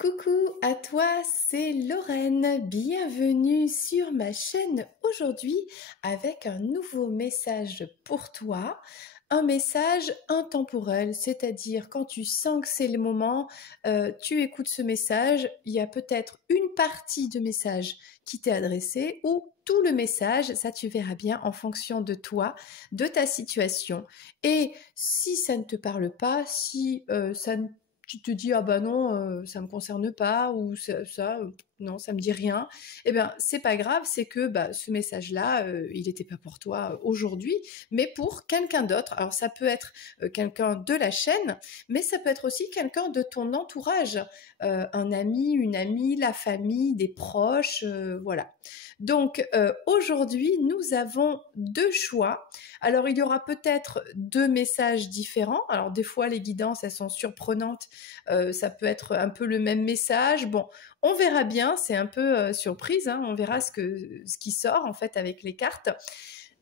Coucou à toi, c'est Lorraine. Bienvenue sur ma chaîne aujourd'hui avec un nouveau message pour toi. Un message intemporel, c'est-à-dire quand tu sens que c'est le moment, tu écoutes ce message, il y a peut-être une partie de message qui t'est adressé ou tout le message, ça tu verras bien en fonction de toi, de ta situation. Et si ça ne te parle pas, si ça ne tu te dis ah bah non ça me concerne pas ou non ça me dit rien, eh bien c'est pas grave, c'est que bah, ce message là il n'était pas pour toi aujourd'hui mais pour quelqu'un d'autre. Alors ça peut être quelqu'un de la chaîne mais ça peut être aussi quelqu'un de ton entourage, un ami, une amie, la famille, des proches, voilà. Donc aujourd'hui nous avons deux choix. Alors il y aura peut-être deux messages différents. Alors des fois les guidances elles sont surprenantes, ça peut être un peu le même message. Bon, on verra bien, c'est un peu surprise, hein, on verra ce qui sort en fait avec les cartes.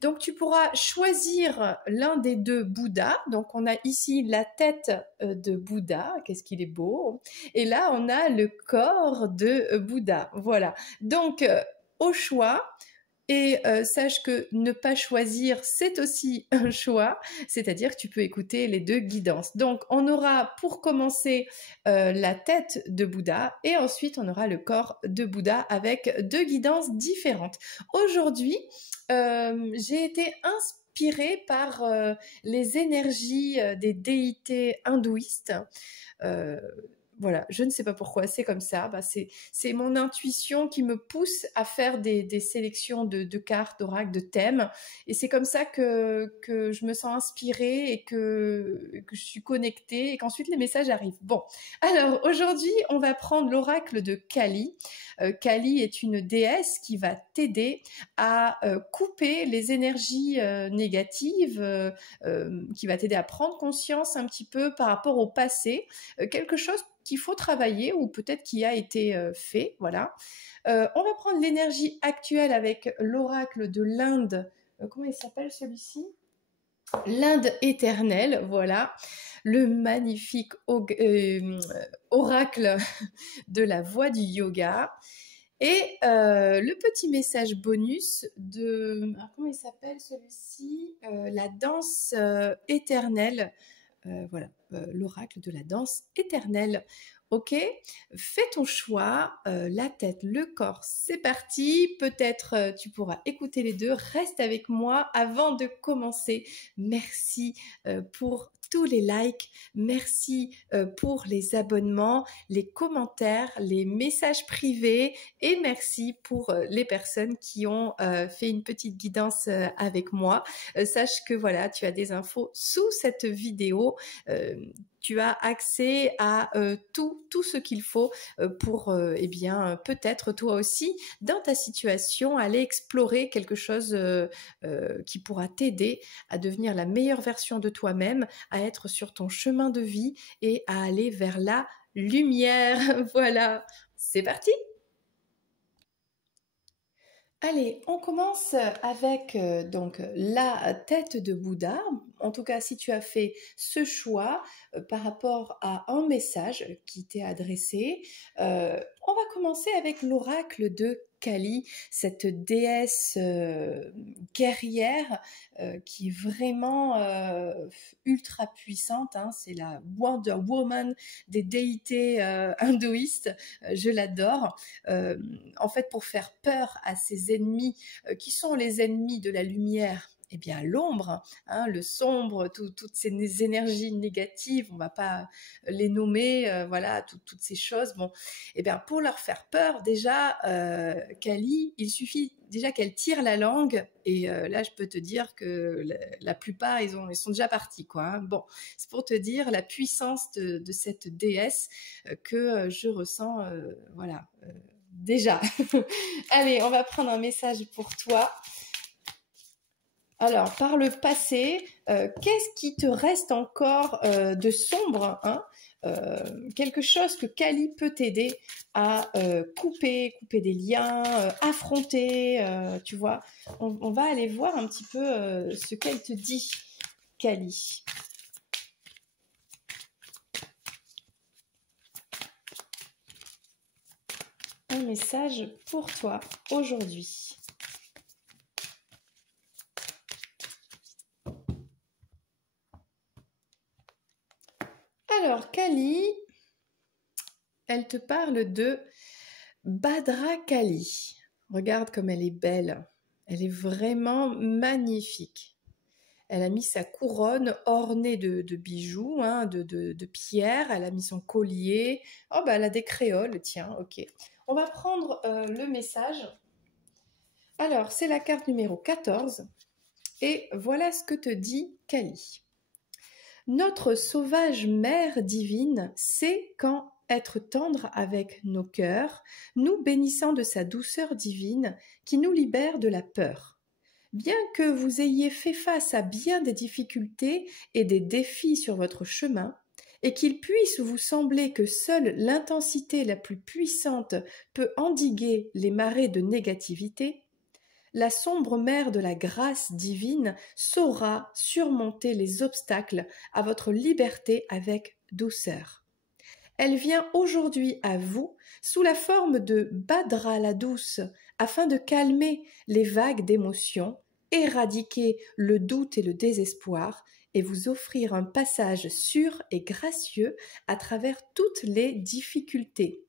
Donc tu pourras choisir l'un des deux Bouddhas. Donc on a ici la tête de Bouddha, qu'est-ce qu'il est beau. Et là on a le corps de Bouddha. Voilà. Donc au choix. Et sache que ne pas choisir, c'est aussi un choix, c'est-à-dire que tu peux écouter les deux guidances. Donc, on aura pour commencer la tête de Bouddha et ensuite on aura le corps de Bouddha avec deux guidances différentes. Aujourd'hui, j'ai été inspirée par les énergies des déités hindouistes. Euh, voilà, je ne sais pas pourquoi, c'est comme ça. Bah, c'est mon intuition qui me pousse à faire des sélections de cartes, d'oracles, de thèmes. Et c'est comme ça que je me sens inspirée et que je suis connectée et qu'ensuite les messages arrivent. Bon, alors aujourd'hui, on va prendre l'oracle de Kali. Kali est une déesse qui va t'aider à couper les énergies négatives, qui va t'aider à prendre conscience un petit peu par rapport au passé, quelque chose qu'il faut travailler ou peut-être qui a été fait, voilà. On va prendre l'énergie actuelle avec l'oracle de l'Inde. Comment il s'appelle celui-ci? L'Inde éternelle, voilà. Le magnifique oracle de la voie du yoga. Et le petit message bonus de... Alors, comment il s'appelle celui-ci? La danse éternelle. Voilà, l'oracle de la danse éternelle. Ok, fais ton choix, la tête, le corps, c'est parti. Peut-être tu pourras écouter les deux. Reste avec moi avant de commencer. Merci pour tous les likes, merci pour les abonnements, les commentaires, les messages privés et merci pour les personnes qui ont fait une petite guidance avec moi. Sache que voilà, tu as des infos sous cette vidéo. Tu as accès à tout ce qu'il faut pour, eh bien, peut-être toi aussi, dans ta situation, aller explorer quelque chose qui pourra t'aider à devenir la meilleure version de toi-même, à être sur ton chemin de vie et à aller vers la lumière. Voilà, c'est parti! Allez, on commence avec donc la tête de Bouddha. En tout cas, si tu as fait ce choix par rapport à un message qui t'est adressé, on va commencer avec l'oracle de Kali, cette déesse guerrière qui est vraiment ultra puissante, hein. C'est la Wonder Woman des déités hindouistes. Je l'adore. En fait, pour faire peur à ses ennemis, qui sont les ennemis de la lumière, eh bien l'ombre, hein, le sombre, toutes ces énergies négatives, on va pas les nommer, voilà, toutes ces choses. Bon, eh bien pour leur faire peur, déjà, Kali, il suffit déjà qu'elle tire la langue, et là je peux te dire que la plupart ils sont déjà partis, quoi, hein. Bon, c'est pour te dire la puissance de cette déesse que je ressens, voilà. Déjà. Allez, on va prendre un message pour toi. Alors, par le passé, qu'est-ce qui te reste encore de sombre, hein, quelque chose que Kali peut t'aider à couper des liens, affronter, tu vois. On va aller voir un petit peu ce qu'elle te dit, Kali. un message pour toi aujourd'hui. Alors, Kali, elle te parle de Bhadrakali. Regarde comme elle est belle. Elle est vraiment magnifique. Elle a mis sa couronne ornée de bijoux, hein, de pierres. Elle a mis son collier. Oh, bah, elle a des créoles, tiens, ok. On va prendre le message. Alors, c'est la carte numéro 14. Et voilà ce que te dit Kali. Notre sauvage mère divine sait quand être tendre avec nos cœurs, nous bénissant de sa douceur divine qui nous libère de la peur. Bien que vous ayez fait face à bien des difficultés et des défis sur votre chemin, et qu'il puisse vous sembler que seule l'intensité la plus puissante peut endiguer les marées de négativité, la sombre mer de la grâce divine saura surmonter les obstacles à votre liberté avec douceur. Elle vient aujourd'hui à vous sous la forme de Bhadra la douce, afin de calmer les vagues d'émotions, éradiquer le doute et le désespoir, et vous offrir un passage sûr et gracieux à travers toutes les difficultés.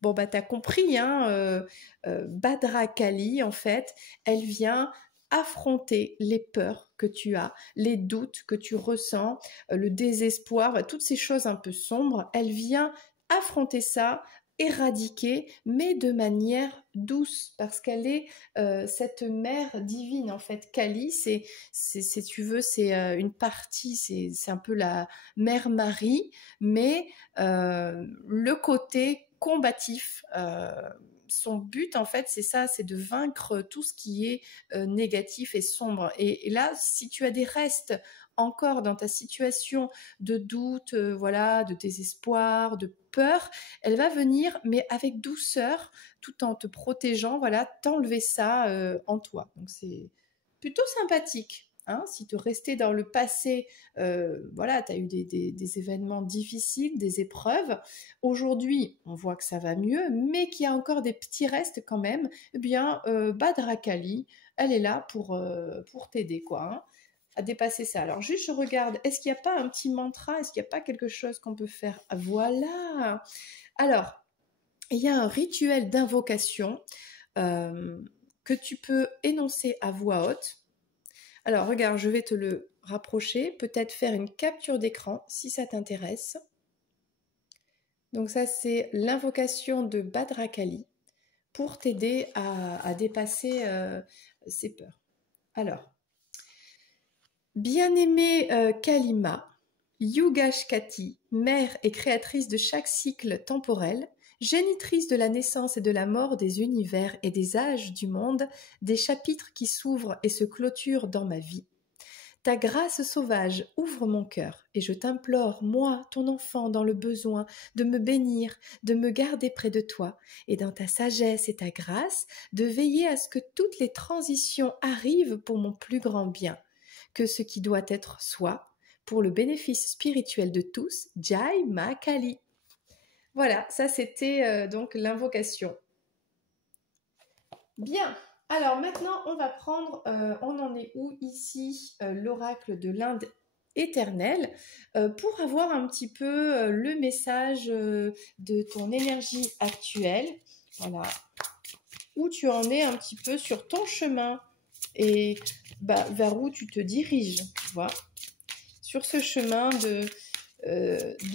Bon, bah, t'as compris, hein, Bhadrakali, en fait, elle vient affronter les peurs que tu as, les doutes que tu ressens, le désespoir, toutes ces choses un peu sombres. Elle vient affronter ça, éradiquer, mais de manière douce, parce qu'elle est cette mère divine, en fait. Kali, si tu veux, c'est une partie, c'est un peu la mère Marie, mais le côté combatif, son but en fait c'est ça, c'est de vaincre tout ce qui est négatif et sombre. Et là, si tu as des restes encore dans ta situation de doute, voilà, de désespoir, de peur, elle va venir, mais avec douceur, tout en te protégeant, voilà, t'enlever ça en toi. Donc c'est plutôt sympathique. Hein, si tu restais dans le passé, voilà, tu as eu des événements difficiles, des épreuves. Aujourd'hui, on voit que ça va mieux, mais qu'il y a encore des petits restes quand même. Eh bien, Bhadrakali, elle est là pour t'aider, quoi, hein, à dépasser ça. Alors, juste, je regarde, est-ce qu'il n'y a pas un petit mantra? Est-ce qu'il n'y a pas quelque chose qu'on peut faire? Voilà. Alors, il y a un rituel d'invocation que tu peux énoncer à voix haute. Alors, regarde, je vais te le rapprocher, peut-être faire une capture d'écran si ça t'intéresse. Donc ça, c'est l'invocation de Bhadrakali pour t'aider à dépasser ces peurs. Alors, bien-aimée Kalima, Yugashkati, mère et créatrice de chaque cycle temporel, génitrice de la naissance et de la mort des univers et des âges du monde, des chapitres qui s'ouvrent et se clôturent dans ma vie. Ta grâce sauvage ouvre mon cœur, et je t'implore, moi, ton enfant dans le besoin, de me bénir, de me garder près de toi, et dans ta sagesse et ta grâce, de veiller à ce que toutes les transitions arrivent pour mon plus grand bien, que ce qui doit être soit, pour le bénéfice spirituel de tous, Jai Ma Kali. Voilà, ça c'était donc l'invocation. Bien. Alors maintenant, on va prendre, on en est où ici, l'oracle de l'Inde éternelle, pour avoir un petit peu le message de ton énergie actuelle, voilà, où tu en es un petit peu sur ton chemin et vers où tu te diriges, tu vois, sur ce chemin de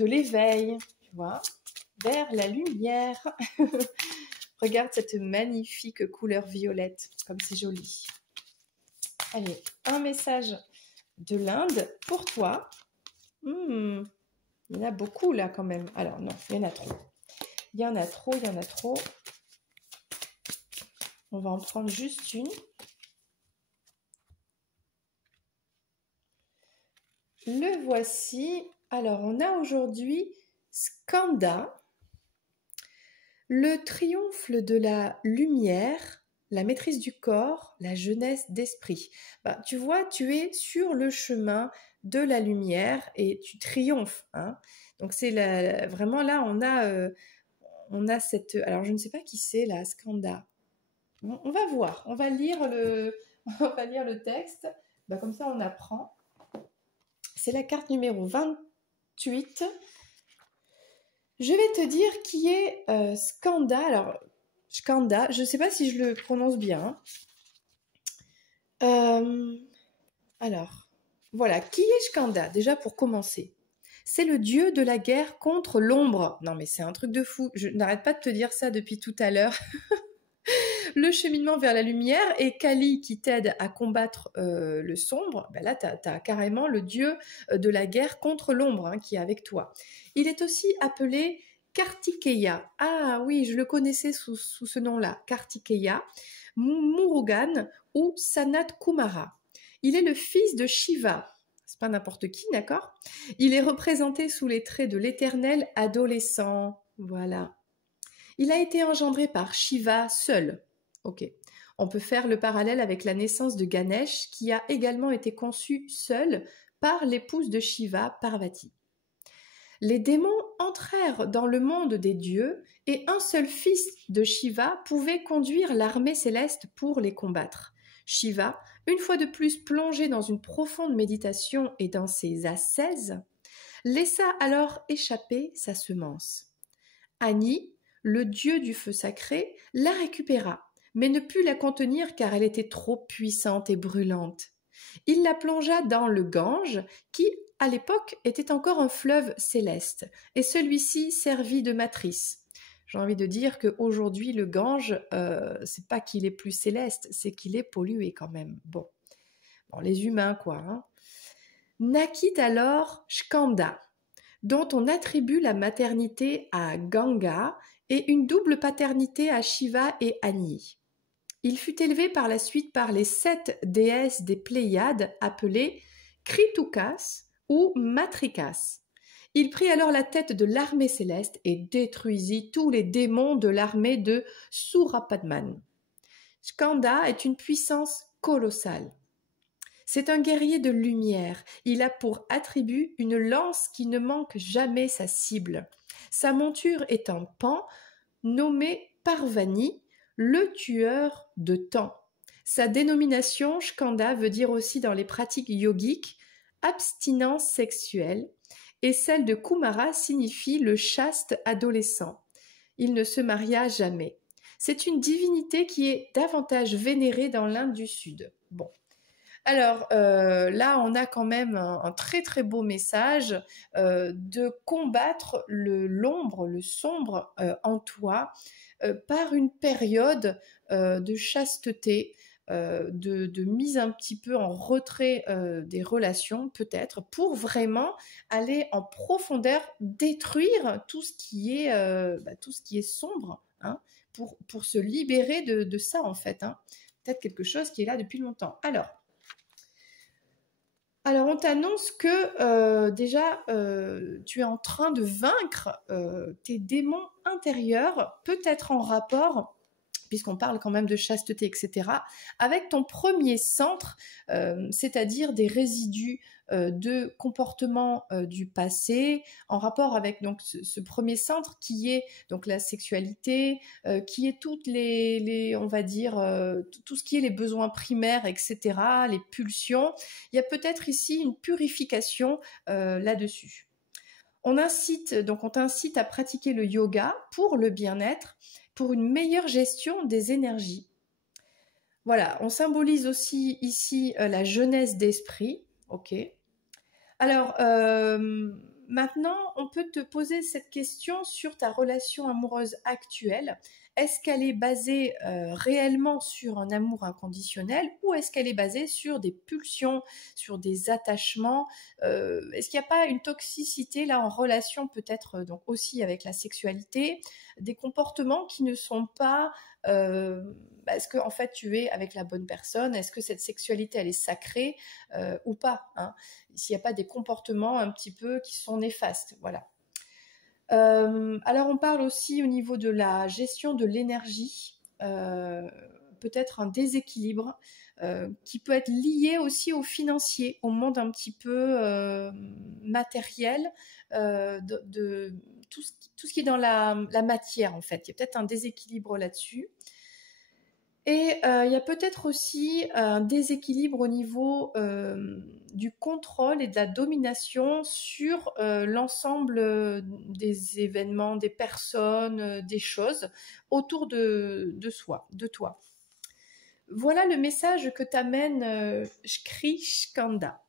l'éveil, tu vois, vers la lumière. Regarde cette magnifique couleur violette, comme c'est joli. Allez, un message de l'Inde pour toi. Il y en a beaucoup là quand même. Alors non, il y en a trop. Il y en a trop, il y en a trop. On va en prendre juste une. Le voici. Alors, on a aujourd'hui Skanda. Le triomphe de la lumière, la maîtrise du corps, la jeunesse d'esprit. Tu vois, tu es sur le chemin de la lumière et tu triomphes. Hein. Donc c'est vraiment là, on a cette... Alors, je ne sais pas qui c'est, là, Skanda. Bon, on va voir. On va lire le, on va lire le texte. Bah, comme ça, on apprend. C'est la carte numéro 28. Je vais te dire qui est Skanda. Alors, Skanda, je ne sais pas si je le prononce bien. Alors, voilà. Qui est Skanda, déjà pour commencer? C'est le dieu de la guerre contre l'ombre. Non, mais c'est un truc de fou. Je n'arrête pas de te dire ça depuis tout à l'heure. Le cheminement vers la lumière et Kali qui t'aide à combattre le sombre. Ben là, tu as carrément le dieu de la guerre contre l'ombre hein, qui est avec toi. Il est aussi appelé Kartikeya. Ah oui, je le connaissais sous ce nom-là. Kartikeya, Murugan ou Sanat Kumara. Il est le fils de Shiva. C'est pas n'importe qui, d'accord? Il est représenté sous les traits de l'éternel adolescent. Voilà. Il a été engendré par Shiva seul. Ok. On peut faire le parallèle avec la naissance de Ganesh, qui a également été conçu seul par l'épouse de Shiva, Parvati. Les démons entrèrent dans le monde des dieux et un seul fils de Shiva pouvait conduire l'armée céleste pour les combattre. Shiva, une fois de plus plongé dans une profonde méditation et dans ses ascèses, laissa alors échapper sa semence. Agni, le dieu du feu sacré, la récupéra, mais ne put la contenir car elle était trop puissante et brûlante. Il la plongea dans le Gange, qui, à l'époque, était encore un fleuve céleste, et celui-ci servit de matrice. J'ai envie de dire qu'aujourd'hui, le Gange, c'est pas qu'il est plus céleste, c'est qu'il est pollué quand même. Bon, les humains, quoi. Hein. Naquit alors Skanda, dont on attribue la maternité à Ganga et une double paternité à Shiva et Agni. Il fut élevé par la suite par les 7 déesses des Pléiades appelées Kritukas ou Matrikas. Il prit alors la tête de l'armée céleste et détruisit tous les démons de l'armée de Surapadman. Skanda est une puissance colossale. C'est un guerrier de lumière. Il a pour attribut une lance qui ne manque jamais sa cible. Sa monture est un pan nommé Parvani, le tueur de temps. Sa dénomination, Skanda, veut dire aussi dans les pratiques yogiques abstinence sexuelle et celle de Kumara signifie le chaste adolescent. Il ne se maria jamais. C'est une divinité qui est davantage vénérée dans l'Inde du Sud. Bon. Alors là, on a quand même un très très beau message de combattre l'ombre, le sombre en toi par une période de chasteté, de mise un petit peu en retrait des relations peut-être pour vraiment aller en profondeur, détruire tout ce qui est sombre, hein, pour se libérer de ça en fait. Hein. Peut-être quelque chose qui est là depuis longtemps. Alors, on t'annonce que déjà, tu es en train de vaincre tes démons intérieurs, peut-être en rapport, puisqu'on parle quand même de chasteté, etc., avec ton premier centre, c'est-à-dire des résidus de comportement du passé, en rapport avec donc ce premier centre qui est donc la sexualité, qui est toutes on va dire, tout ce qui est les besoins primaires, etc., les pulsions. Il y a peut-être ici une purification là-dessus. On t'incite à pratiquer le yoga pour le bien-être, pour une meilleure gestion des énergies. Voilà, on symbolise aussi ici la jeunesse d'esprit. Ok. Alors, maintenant, on peut te poser cette question sur ta relation amoureuse actuelle. Est-ce qu'elle est basée réellement sur un amour inconditionnel ou est-ce qu'elle est basée sur des pulsions, sur des attachements Est-ce qu'il n'y a pas une toxicité là en relation peut-être donc aussi avec la sexualité, des comportements qui ne sont pas... est-ce que en fait tu es avec la bonne personne? Est-ce que cette sexualité elle est sacrée ou pas hein s'il n'y a pas des comportements un petit peu qui sont néfastes, voilà. Alors on parle aussi au niveau de la gestion de l'énergie, peut-être un déséquilibre qui peut être lié aussi au financier, au monde un petit peu matériel, tout ce qui est dans la matière, en fait. Il y a peut-être un déséquilibre là-dessus. Et il y a peut-être aussi un déséquilibre au niveau du contrôle et de la domination sur l'ensemble des événements, des personnes, des choses autour de soi, de toi. Voilà le message que t'amène Shri Skanda.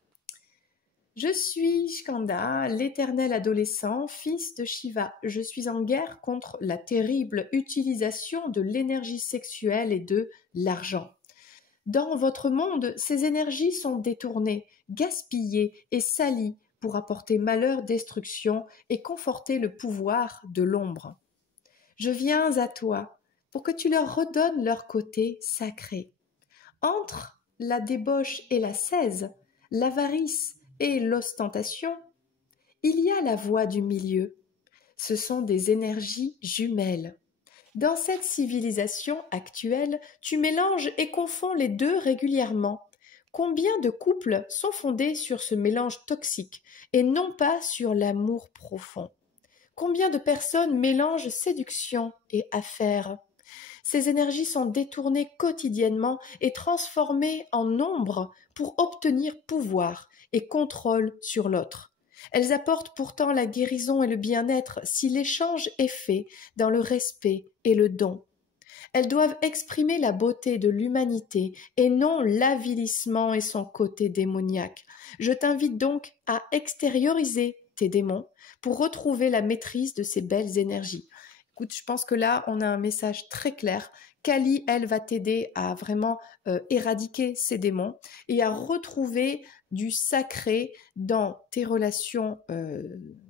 Je suis Skanda, l'éternel adolescent, fils de Shiva. Je suis en guerre contre la terrible utilisation de l'énergie sexuelle et de l'argent. Dans votre monde, ces énergies sont détournées, gaspillées et salies pour apporter malheur, destruction et conforter le pouvoir de l'ombre. Je viens à toi pour que tu leur redonnes leur côté sacré. Entre la débauche et l'ascèse, l'avarice et l'ostentation, il y a la voie du milieu. Ce sont des énergies jumelles. Dans cette civilisation actuelle, tu mélanges et confonds les deux régulièrement. Combien de couples sont fondés sur ce mélange toxique et non pas sur l'amour profond? Combien de personnes mélangent séduction et affaires? Ces énergies sont détournées quotidiennement et transformées en ombre pour obtenir pouvoir et contrôle sur l'autre. Elles apportent pourtant la guérison et le bien-être si l'échange est fait dans le respect et le don. Elles doivent exprimer la beauté de l'humanité et non l'avilissement et son côté démoniaque. Je t'invite donc à extérioriser tes démons pour retrouver la maîtrise de ces belles énergies. Écoute, je pense que là, on a un message très clair. Kali, elle, va t'aider à vraiment éradiquer ces démons et à retrouver du sacré dans tes relations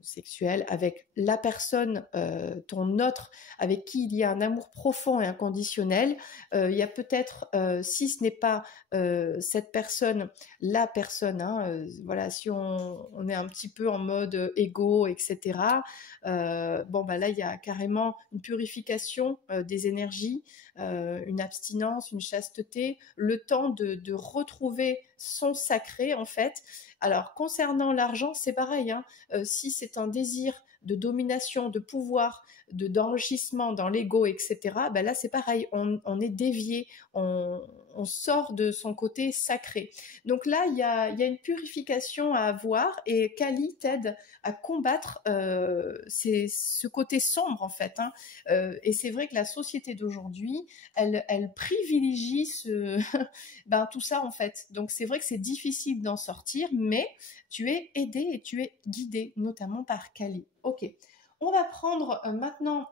sexuelles avec la personne, ton autre, avec qui il y a un amour profond et inconditionnel. Il y a peut-être, si ce n'est pas cette personne, la personne, hein, voilà, si on est un petit peu en mode égo, etc. Bon, bah là, il y a carrément une purification des énergies, une abstinence, une chasteté, le temps de retrouver son sacré, en fait. Alors, concernant l'argent, c'est pareil, hein. Si c'est un désir de domination, de pouvoir, d'enrichissement dans l'ego, etc., ben là, c'est pareil, on est dévié, on sort de son côté sacré. Donc là, il y a une purification à avoir et Kali t'aide à combattre ce côté sombre, en fait, hein. Et c'est vrai que la société d'aujourd'hui, elle privilégie tout ça, en fait. Donc c'est vrai que c'est difficile d'en sortir, mais tu es aidé et tu es guidé, notamment par Kali. Ok, on va prendre maintenant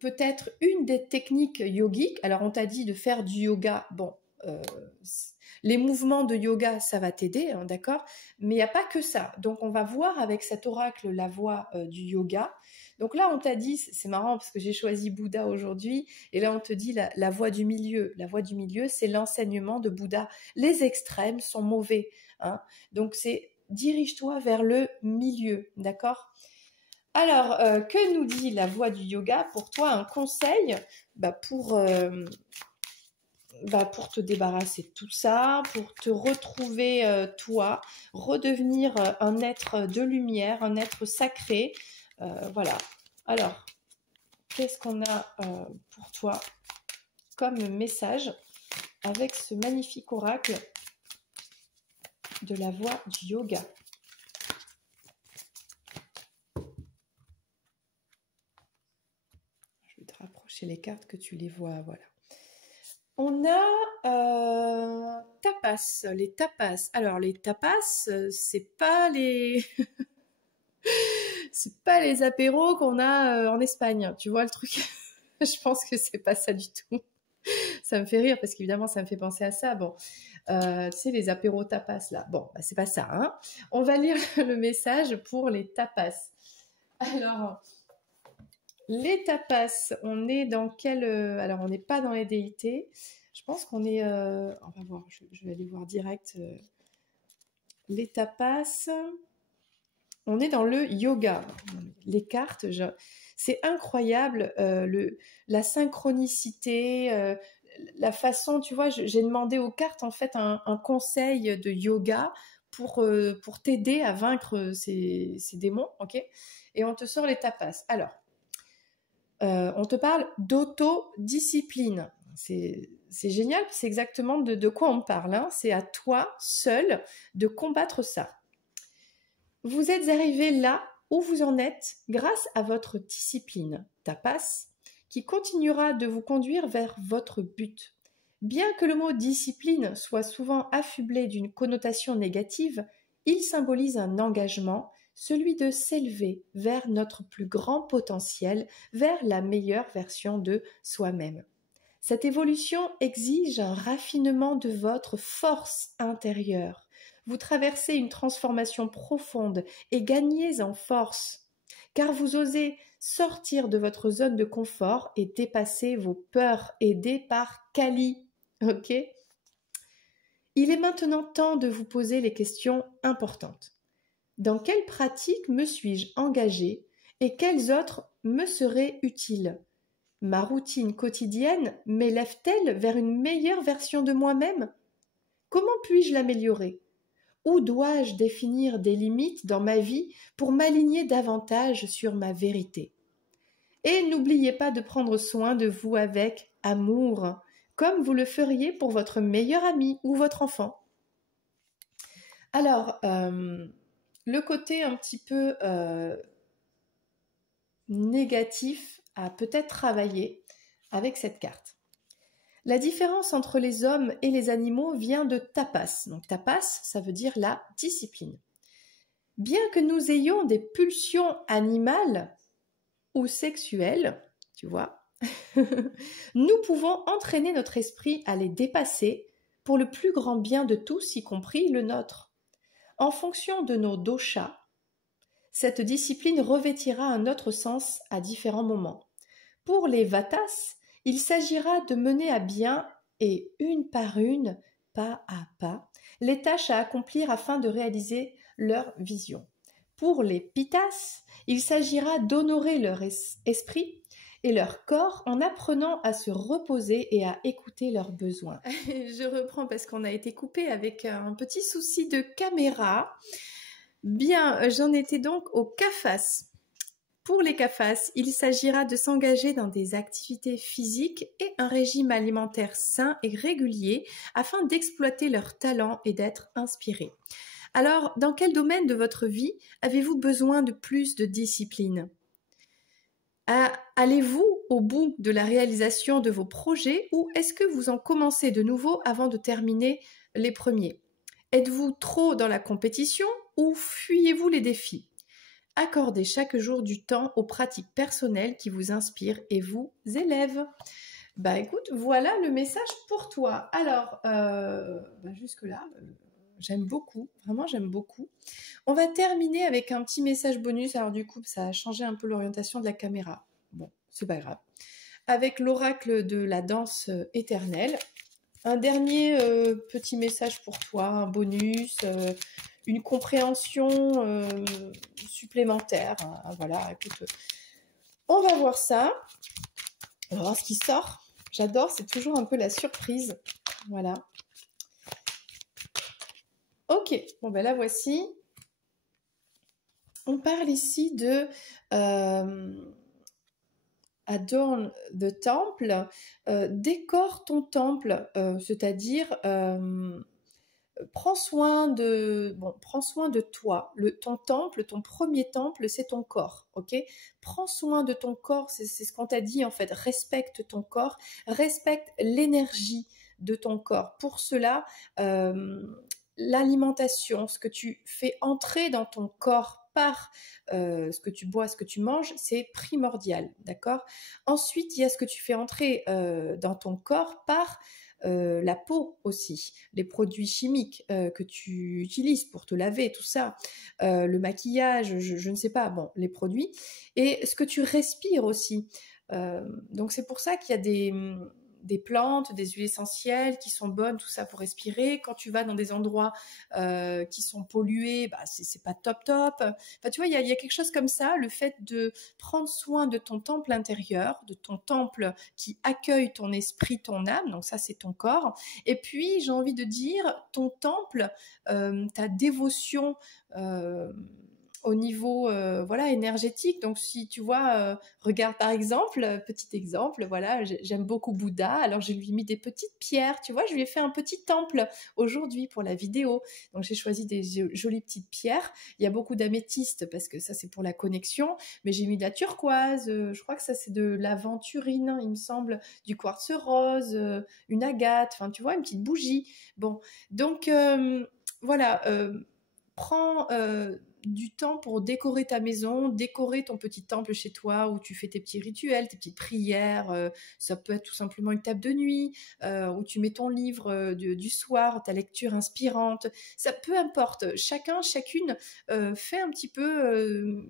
peut-être une des techniques yogiques. Alors on t'a dit de faire du yoga, bon, les mouvements de yoga, ça va t'aider, hein, d'accord, mais il n'y a pas que ça. Donc on va voir avec cet oracle la voie du yoga. Donc là on t'a dit, c'est marrant parce que j'ai choisi Bouddha aujourd'hui, et là on te dit la voie du milieu. La voie du milieu, c'est l'enseignement de Bouddha. Les extrêmes sont mauvais, hein. Donc c'est dirige-toi vers le milieu, d'accord? Alors, que nous dit la voie du yoga pour toi? Un conseil pour te débarrasser de tout ça, pour te retrouver toi, redevenir un être de lumière, un être sacré. Voilà. Alors, qu'est-ce qu'on a pour toi comme message avec ce magnifique oracle de la voie du yoga? Je vais te rapprocher les cartes que tu les vois, voilà. On a tapas, les tapas. Alors les tapas, c'est pas les c'est pas les apéros qu'on a en Espagne. Tu vois le truc? Je pense que c'est pas ça du tout. Ça me fait rire parce qu'évidemment ça me fait penser à ça. Bon, tu sais les apéros tapas là. Bon, c'est pas ça, hein. On va lire le message pour les tapas. Alors, les tapas, on est dans quel... alors, on n'est pas dans les déités. Je pense qu'on est... on va voir, je vais aller voir direct. Les tapas, on est dans le yoga. Les cartes, c'est incroyable, la synchronicité, la façon, tu vois, j'ai demandé aux cartes, en fait, un conseil de yoga pour t'aider à vaincre ces démons, ok? Et on te sort les tapas. Alors, on te parle d'autodiscipline. C'est génial, c'est exactement de quoi on parle, hein. C'est à toi seul de combattre ça. Vous êtes arrivé là où vous en êtes grâce à votre discipline, tapas, qui continuera de vous conduire vers votre but. Bien que le mot discipline soit souvent affublé d'une connotation négative, il symbolise un engagement, celui de s'élever vers notre plus grand potentiel, vers la meilleure version de soi-même. Cette évolution exige un raffinement de votre force intérieure. Vous traversez une transformation profonde et gagnez en force, car vous osez sortir de votre zone de confort et dépasser vos peurs aidées par Kali. Ok ? Il est maintenant temps de vous poser les questions importantes. Dans quelle pratique me suis-je engagée et quelles autres me seraient utiles ? Ma routine quotidienne m'élève-t-elle vers une meilleure version de moi-même ? Comment puis-je l'améliorer ? Où dois-je définir des limites dans ma vie pour m'aligner davantage sur ma vérité ? Et n'oubliez pas de prendre soin de vous avec amour, comme vous le feriez pour votre meilleur ami ou votre enfant. Alors, le côté un petit peu négatif à peut-être travailler avec cette carte. La différence entre les hommes et les animaux vient de tapas. Donc tapas, ça veut dire la discipline. Bien que nous ayons des pulsions animales ou sexuelles, tu vois, nous pouvons entraîner notre esprit à les dépasser pour le plus grand bien de tous, y compris le nôtre. En fonction de nos doshas, cette discipline revêtira un autre sens à différents moments. Pour les vatas, il s'agira de mener à bien et une par une, pas à pas, les tâches à accomplir afin de réaliser leur vision. Pour les pittas, il s'agira d'honorer leur esprit et leur corps en apprenant à se reposer et à écouter leurs besoins. Je reprends parce qu'on a été coupé avec un petit souci de caméra. Bien, j'en étais donc au kafas. Pour les kafas, il s'agira de s'engager dans des activités physiques et un régime alimentaire sain et régulier afin d'exploiter leurs talents et d'être inspirés. Alors, dans quel domaine de votre vie avez-vous besoin de plus de discipline ? Allez-vous au bout de la réalisation de vos projets ou est-ce que vous en commencez de nouveau avant de terminer les premiers ? Êtes-vous trop dans la compétition ou fuyez-vous les défis ? Accordez chaque jour du temps aux pratiques personnelles qui vous inspirent et vous élèvent. Bah écoute, voilà le message pour toi. Alors, jusque-là, j'aime beaucoup, vraiment j'aime beaucoup. On va terminer avec un petit message bonus. Alors du coup, ça a changé un peu l'orientation de la caméra. Bon, c'est pas grave. Avec l'oracle de la danse éternelle. Un dernier petit message pour toi, un bonus, une compréhension supplémentaire. Hein, voilà, écoute, on va voir ça. On va voir ce qui sort. J'adore, c'est toujours un peu la surprise. Voilà. Ok, bon ben la voici. On parle ici de Adorn the Temple, décore ton temple, c'est-à-dire prends soin de toi. Ton temple, ton premier temple, c'est ton corps, ok ? Prends soin de ton corps, c'est ce qu'on t'a dit en fait. Respecte ton corps, respecte l'énergie de ton corps. Pour cela, l'alimentation, ce que tu fais entrer dans ton corps par ce que tu bois, ce que tu manges, c'est primordial, d'accord ? Ensuite, il y a ce que tu fais entrer dans ton corps par la peau aussi, les produits chimiques que tu utilises pour te laver, tout ça, le maquillage, je ne sais pas, bon, les produits, et ce que tu respires aussi. Donc c'est pour ça qu'il y a des plantes, des huiles essentielles qui sont bonnes, tout ça pour respirer. Quand tu vas dans des endroits qui sont pollués, bah, c'est pas top top. Enfin, tu vois, il y a quelque chose comme ça, le fait de prendre soin de ton temple intérieur, de ton temple qui accueille ton esprit, ton âme, donc ça c'est ton corps. Et puis j'ai envie de dire ton temple, ta dévotion au niveau voilà énergétique. Donc si tu vois, regarde par exemple, petit exemple, voilà, j'aime beaucoup Bouddha, alors je lui ai mis des petites pierres, tu vois, je lui ai fait un petit temple aujourd'hui pour la vidéo. Donc j'ai choisi des jolies petites pierres. Il y a beaucoup d'améthystes parce que ça c'est pour la connexion, mais j'ai mis de la turquoise, je crois que ça c'est de l'aventurine, il me semble, du quartz rose, une agate, enfin tu vois, une petite bougie. Bon, donc voilà, prends du temps pour décorer ta maison, décorer ton petit temple chez toi où tu fais tes petits rituels, tes petites prières. Ça peut être tout simplement une table de nuit où tu mets ton livre du soir, ta lecture inspirante. Ça peu importe. Chacun, chacune fait un petit peu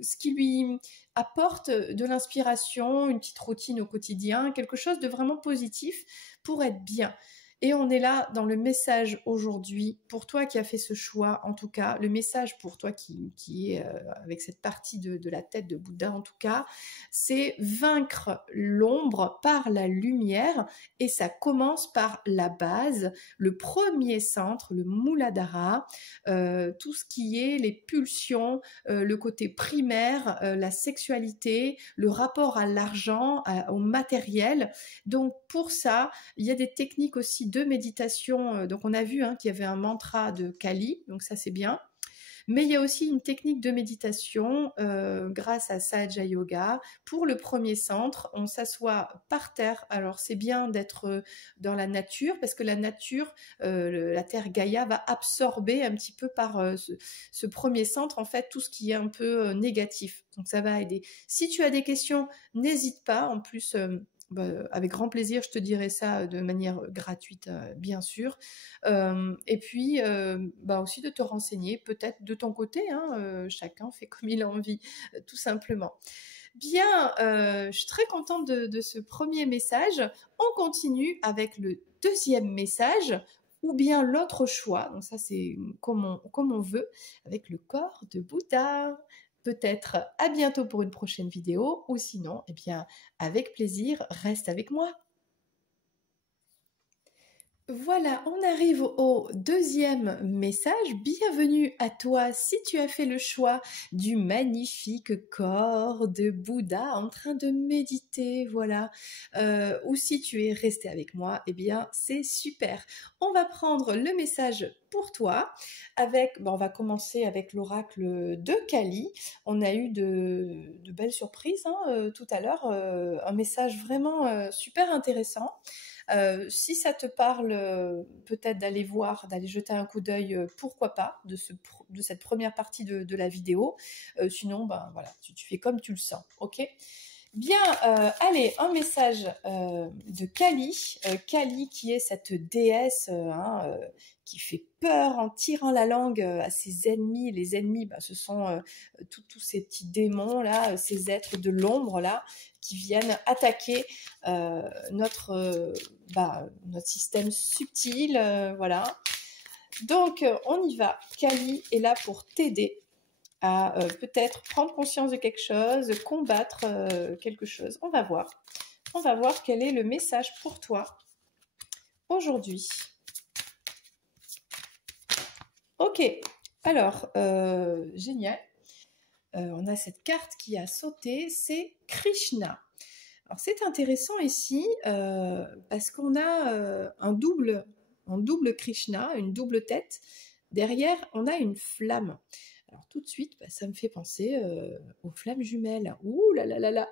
ce qui lui apporte de l'inspiration, une petite routine au quotidien, quelque chose de vraiment positif pour être bien. Et on est là dans le message aujourd'hui, pour toi qui as fait ce choix, en tout cas, le message pour toi qui est avec cette partie de la tête de Bouddha, en tout cas, c'est vaincre l'ombre par la lumière, et ça commence par la base, le premier centre, le Muladhara, tout ce qui est les pulsions, le côté primaire, la sexualité, le rapport à l'argent, au matériel. Donc pour ça, il y a des techniques aussi de méditation. Donc on a vu qu'il y avait un mantra de Kali, donc ça c'est bien. Mais il y a aussi une technique de méditation grâce à Sahaja Yoga. Pour le premier centre, on s'assoit par terre. Alors c'est bien d'être dans la nature parce que la nature, la terre Gaïa va absorber un petit peu par ce premier centre en fait tout ce qui est un peu négatif. Donc ça va aider. Si tu as des questions, n'hésite pas. En plus, avec grand plaisir, je te dirai ça de manière gratuite, bien sûr. Et puis, aussi de te renseigner, peut-être de ton côté, chacun fait comme il a envie, tout simplement. Bien, je suis très contente de ce premier message. On continue avec le deuxième message, ou bien l'autre choix. Donc ça, c'est comme on veut, avec le corps de Bouddha. Peut-être à bientôt pour une prochaine vidéo, ou sinon, eh bien, avec plaisir, reste avec moi. Voilà, on arrive au deuxième message. Bienvenue à toi si tu as fait le choix du magnifique corps de Bouddha en train de méditer, voilà. Ou si tu es resté avec moi, eh bien c'est super. On va prendre le message pour toi. On va commencer avec l'oracle de Kali. On a eu de belles surprises tout à l'heure. Un message vraiment super intéressant. Si ça te parle, peut-être d'aller voir, d'aller jeter un coup d'œil, pourquoi pas, de cette première partie de la vidéo. Sinon, voilà, tu fais comme tu le sens, ok ? Bien, allez, un message de Kali. Kali qui est cette déesse qui fait peur en tirant la langue à ses ennemis. Les ennemis, ce sont tous ces petits démons là, ces êtres de l'ombre là, qui viennent attaquer notre système subtil, voilà. Donc on y va. Kali est là pour t'aider à peut-être prendre conscience de quelque chose, combattre quelque chose. On va voir. On va voir quel est le message pour toi aujourd'hui. Ok, alors, génial. On a cette carte qui a sauté, c'est Krishna. Alors c'est intéressant ici parce qu'on a un double Krishna, une double tête. Derrière, on a une flamme. Alors tout de suite, ça me fait penser aux flammes jumelles. Ouh là là là là.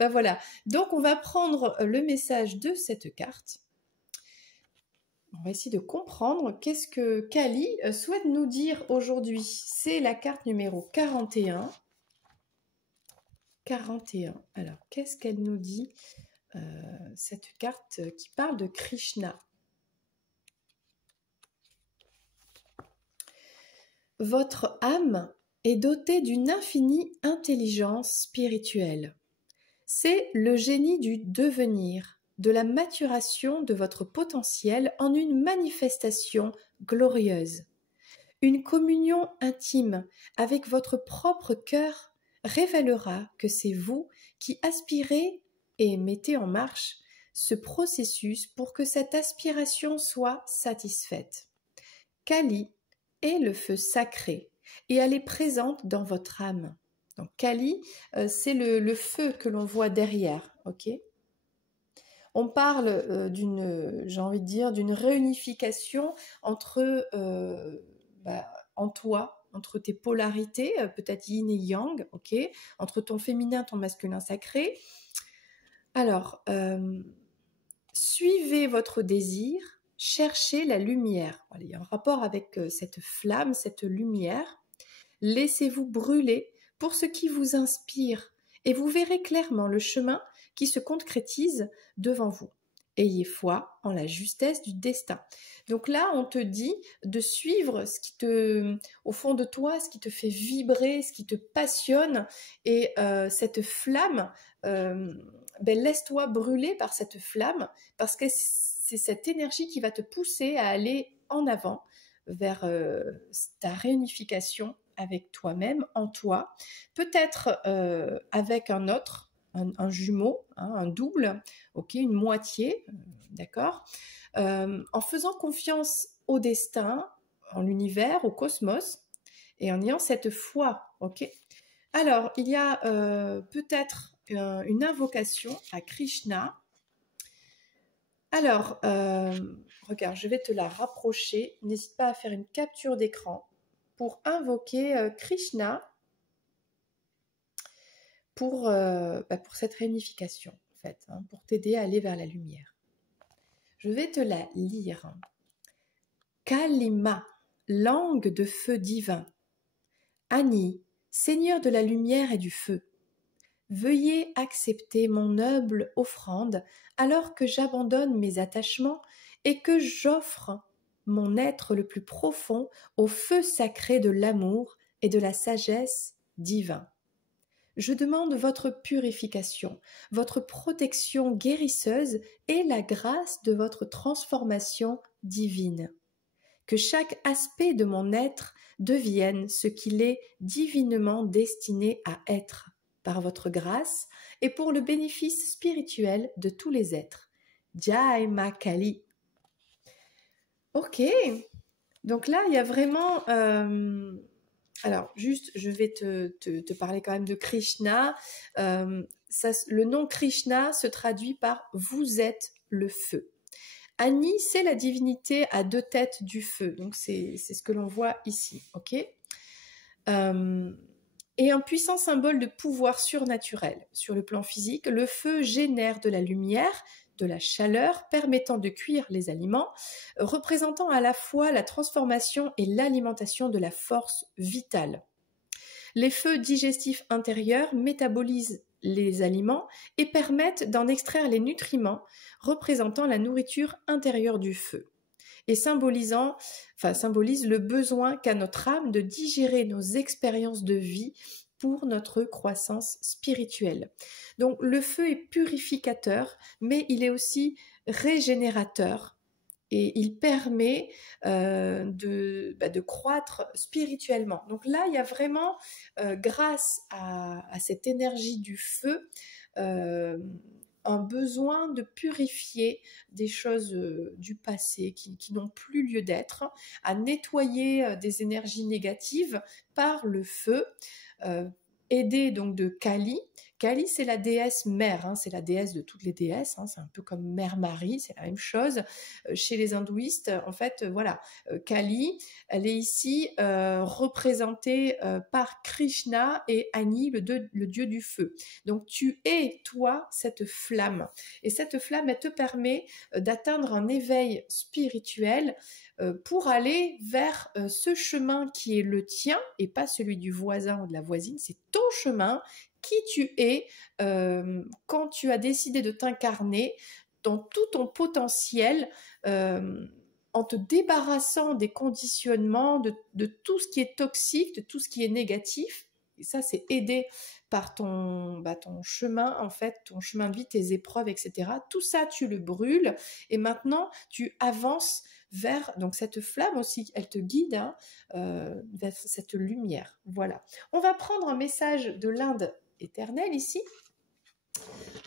Voilà. Donc on va prendre le message de cette carte. On va essayer de comprendre qu'est-ce que Kali souhaite nous dire aujourd'hui. C'est la carte numéro 41. 41. Alors, qu'est-ce qu'elle nous dit, cette carte qui parle de Krishna? Votre âme est dotée d'une infinie intelligence spirituelle. C'est le génie du devenir, de la maturation de votre potentiel en une manifestation glorieuse. Une communion intime avec votre propre cœur révélera que c'est vous qui aspirez et mettez en marche ce processus pour que cette aspiration soit satisfaite. Kali est le feu sacré et elle est présente dans votre âme. Donc Kali, c'est le feu que l'on voit derrière, ok? On parle j'ai envie de dire, d'une réunification entre, en toi, entre tes polarités, peut-être yin et yang, ok? Entre ton féminin, ton masculin sacré. Alors, suivez votre désir, cherchez la lumière. Voilà, il y a un rapport avec cette flamme, cette lumière. Laissez-vous brûler pour ce qui vous inspire et vous verrez clairement le chemin qui se concrétise devant vous. Ayez foi en la justesse du destin. Donc là, on te dit de suivre ce qui au fond de toi, ce qui te fait vibrer, ce qui te passionne. Et cette flamme, laisse-toi brûler par cette flamme, parce que c'est cette énergie qui va te pousser à aller en avant vers ta réunification avec toi-même, en toi, peut-être avec un autre, un jumeau, hein, un double, ok, une moitié, d'accord, en faisant confiance au destin, en l'univers, au cosmos, et en ayant cette foi, ok. Alors, il y a peut-être une invocation à Krishna. Alors, regarde, je vais te la rapprocher. N'hésite pas à faire une capture d'écran pour invoquer Krishna pour cette réunification, en fait, hein, pour t'aider à aller vers la lumière. Je vais te la lire. Kalima, langue de feu divin. Ani, Seigneur de la lumière et du feu. Veuillez accepter mon humble offrande alors que j'abandonne mes attachements et que j'offre mon être le plus profond au feu sacré de l'amour et de la sagesse divin. Je demande votre purification, votre protection guérisseuse et la grâce de votre transformation divine. Que chaque aspect de mon être devienne ce qu'il est divinement destiné à être, par votre grâce et pour le bénéfice spirituel de tous les êtres. Jai Ma Kali. Ok, donc là il y a vraiment... Alors juste, je vais te parler quand même de Krishna. Le nom Krishna se traduit par « vous êtes le feu ». Ani, c'est la divinité à deux têtes du feu. Donc c'est ce que l'on voit ici, ok. Et un puissant symbole de pouvoir surnaturel. Sur le plan physique, le feu génère de la lumière, de la chaleur, permettant de cuire les aliments, représentant à la fois la transformation et l'alimentation de la force vitale. Les feux digestifs intérieurs métabolisent les aliments et permettent d'en extraire les nutriments, représentant la nourriture intérieure du feu et symbolise le besoin qu'a notre âme de digérer nos expériences de vie pour notre croissance spirituelle. Donc le feu est purificateur, mais il est aussi régénérateur et il permet de croître spirituellement. Donc là, il y a vraiment, grâce à cette énergie du feu, un besoin de purifier des choses du passé qui n'ont plus lieu d'être, à nettoyer des énergies négatives par le feu, aidé donc de Kali. Kali, c'est la déesse mère, hein, c'est la déesse de toutes les déesses, hein, c'est un peu comme Mère Marie, c'est la même chose. Chez les hindouistes, en fait, voilà, Kali, elle est ici représentée par Krishna et Ani, le dieu du feu. Donc tu es, toi, cette flamme. Et cette flamme, elle te permet d'atteindre un éveil spirituel pour aller vers ce chemin qui est le tien et pas celui du voisin ou de la voisine, c'est ton chemin, qui tu es quand tu as décidé de t'incarner dans tout ton potentiel, en te débarrassant des conditionnements, de tout ce qui est toxique, de tout ce qui est négatif, ça c'est aidé par ton chemin, en fait, ton chemin de vie, tes épreuves, etc. Tout ça, tu le brûles et maintenant, tu avances vers, donc cette flamme aussi, elle te guide hein, vers cette lumière. Voilà. On va prendre un message de l'Inde éternelle ici.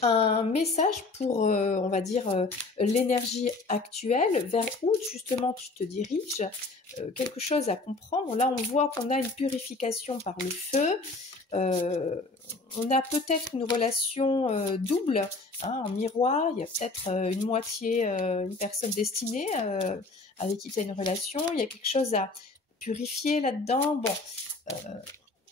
Un message pour, on va dire, l'énergie actuelle, vers où justement tu te diriges, quelque chose à comprendre. Là, on voit qu'on a une purification par le feu, on a peut-être une relation double, hein, en miroir, il y a peut-être une moitié, une personne destinée avec qui tu as une relation, il y a quelque chose à purifier là-dedans. Bon,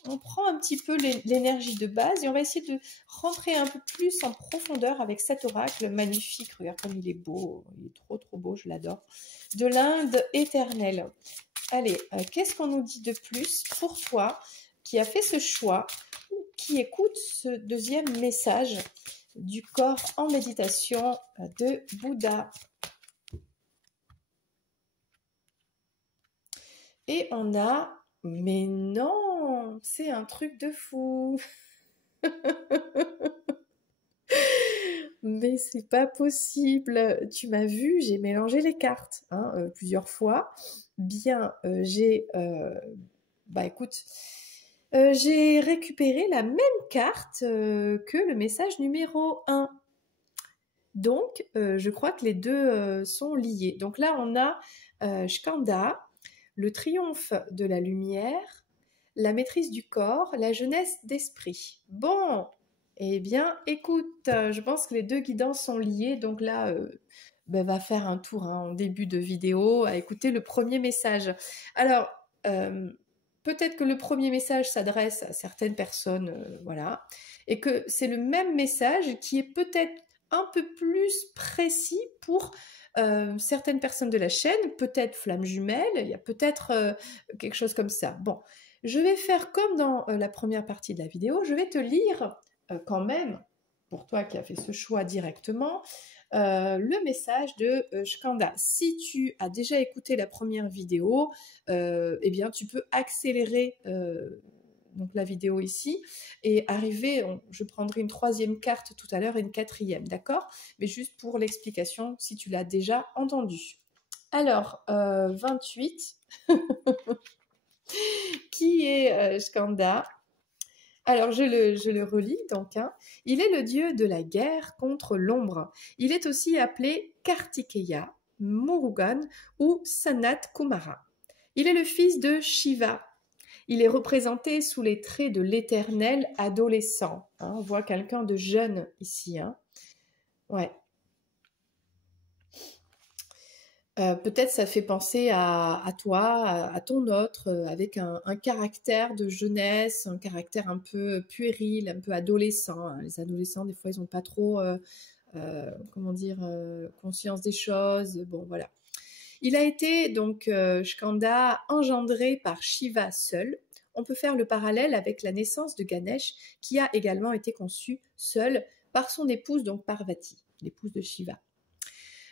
on prend un petit peu l'énergie de base et on va essayer de rentrer un peu plus en profondeur avec cet oracle magnifique. Regarde comme il est beau, il est trop trop beau, je l'adore. De l'Inde éternelle. Allez, qu'est-ce qu'on nous dit de plus pour toi qui a fait ce choix ou qui écoute ce deuxième message du corps en méditation de Bouddha? Et on a... Mais non, c'est un truc de fou. Mais c'est pas possible. Tu m'as vu, j'ai mélangé les cartes hein, plusieurs fois. Bien, écoute, j'ai récupéré la même carte que le message numéro 1. Donc, je crois que les deux sont liés. Donc là, on a Skanda, le triomphe de la lumière, la maîtrise du corps, la jeunesse d'esprit. Bon, eh bien, écoute, je pense que les deux guidances sont liées. Donc là, va faire un tour hein, en début de vidéo à écouter le premier message. Alors, peut-être que le premier message s'adresse à certaines personnes, voilà, et que c'est le même message qui est peut-être un peu plus précis pour certaines personnes de la chaîne, peut-être flamme jumelle, il y a peut-être quelque chose comme ça. Bon, je vais faire comme dans la première partie de la vidéo, je vais te lire quand même, pour toi qui as fait ce choix directement, le message de Skanda. Si tu as déjà écouté la première vidéo, eh bien tu peux accélérer donc la vidéo ici, et arriver, je prendrai une troisième carte tout à l'heure et une quatrième, d'accord? Mais juste pour l'explication, si tu l'as déjà entendu. Alors, 28, qui est Skanda? Alors, je le relis donc. Hein. Il est le dieu de la guerre contre l'ombre. Il est aussi appelé Kartikeya, Murugan ou Sanat Kumara. Il est le fils de Shiva. Il est représenté sous les traits de l'éternel adolescent. Hein, on voit quelqu'un de jeune ici. Hein. Ouais. Peut-être ça fait penser à toi, à ton autre, avec un caractère de jeunesse, un caractère un peu puéril, un peu adolescent. Hein. Les adolescents, des fois, ils n'ont pas trop, conscience des choses. Bon, voilà. Il a été, donc, Skanda, engendré par Shiva seul. On peut faire le parallèle avec la naissance de Ganesh, qui a également été conçu seul par son épouse, donc Parvati, l'épouse de Shiva.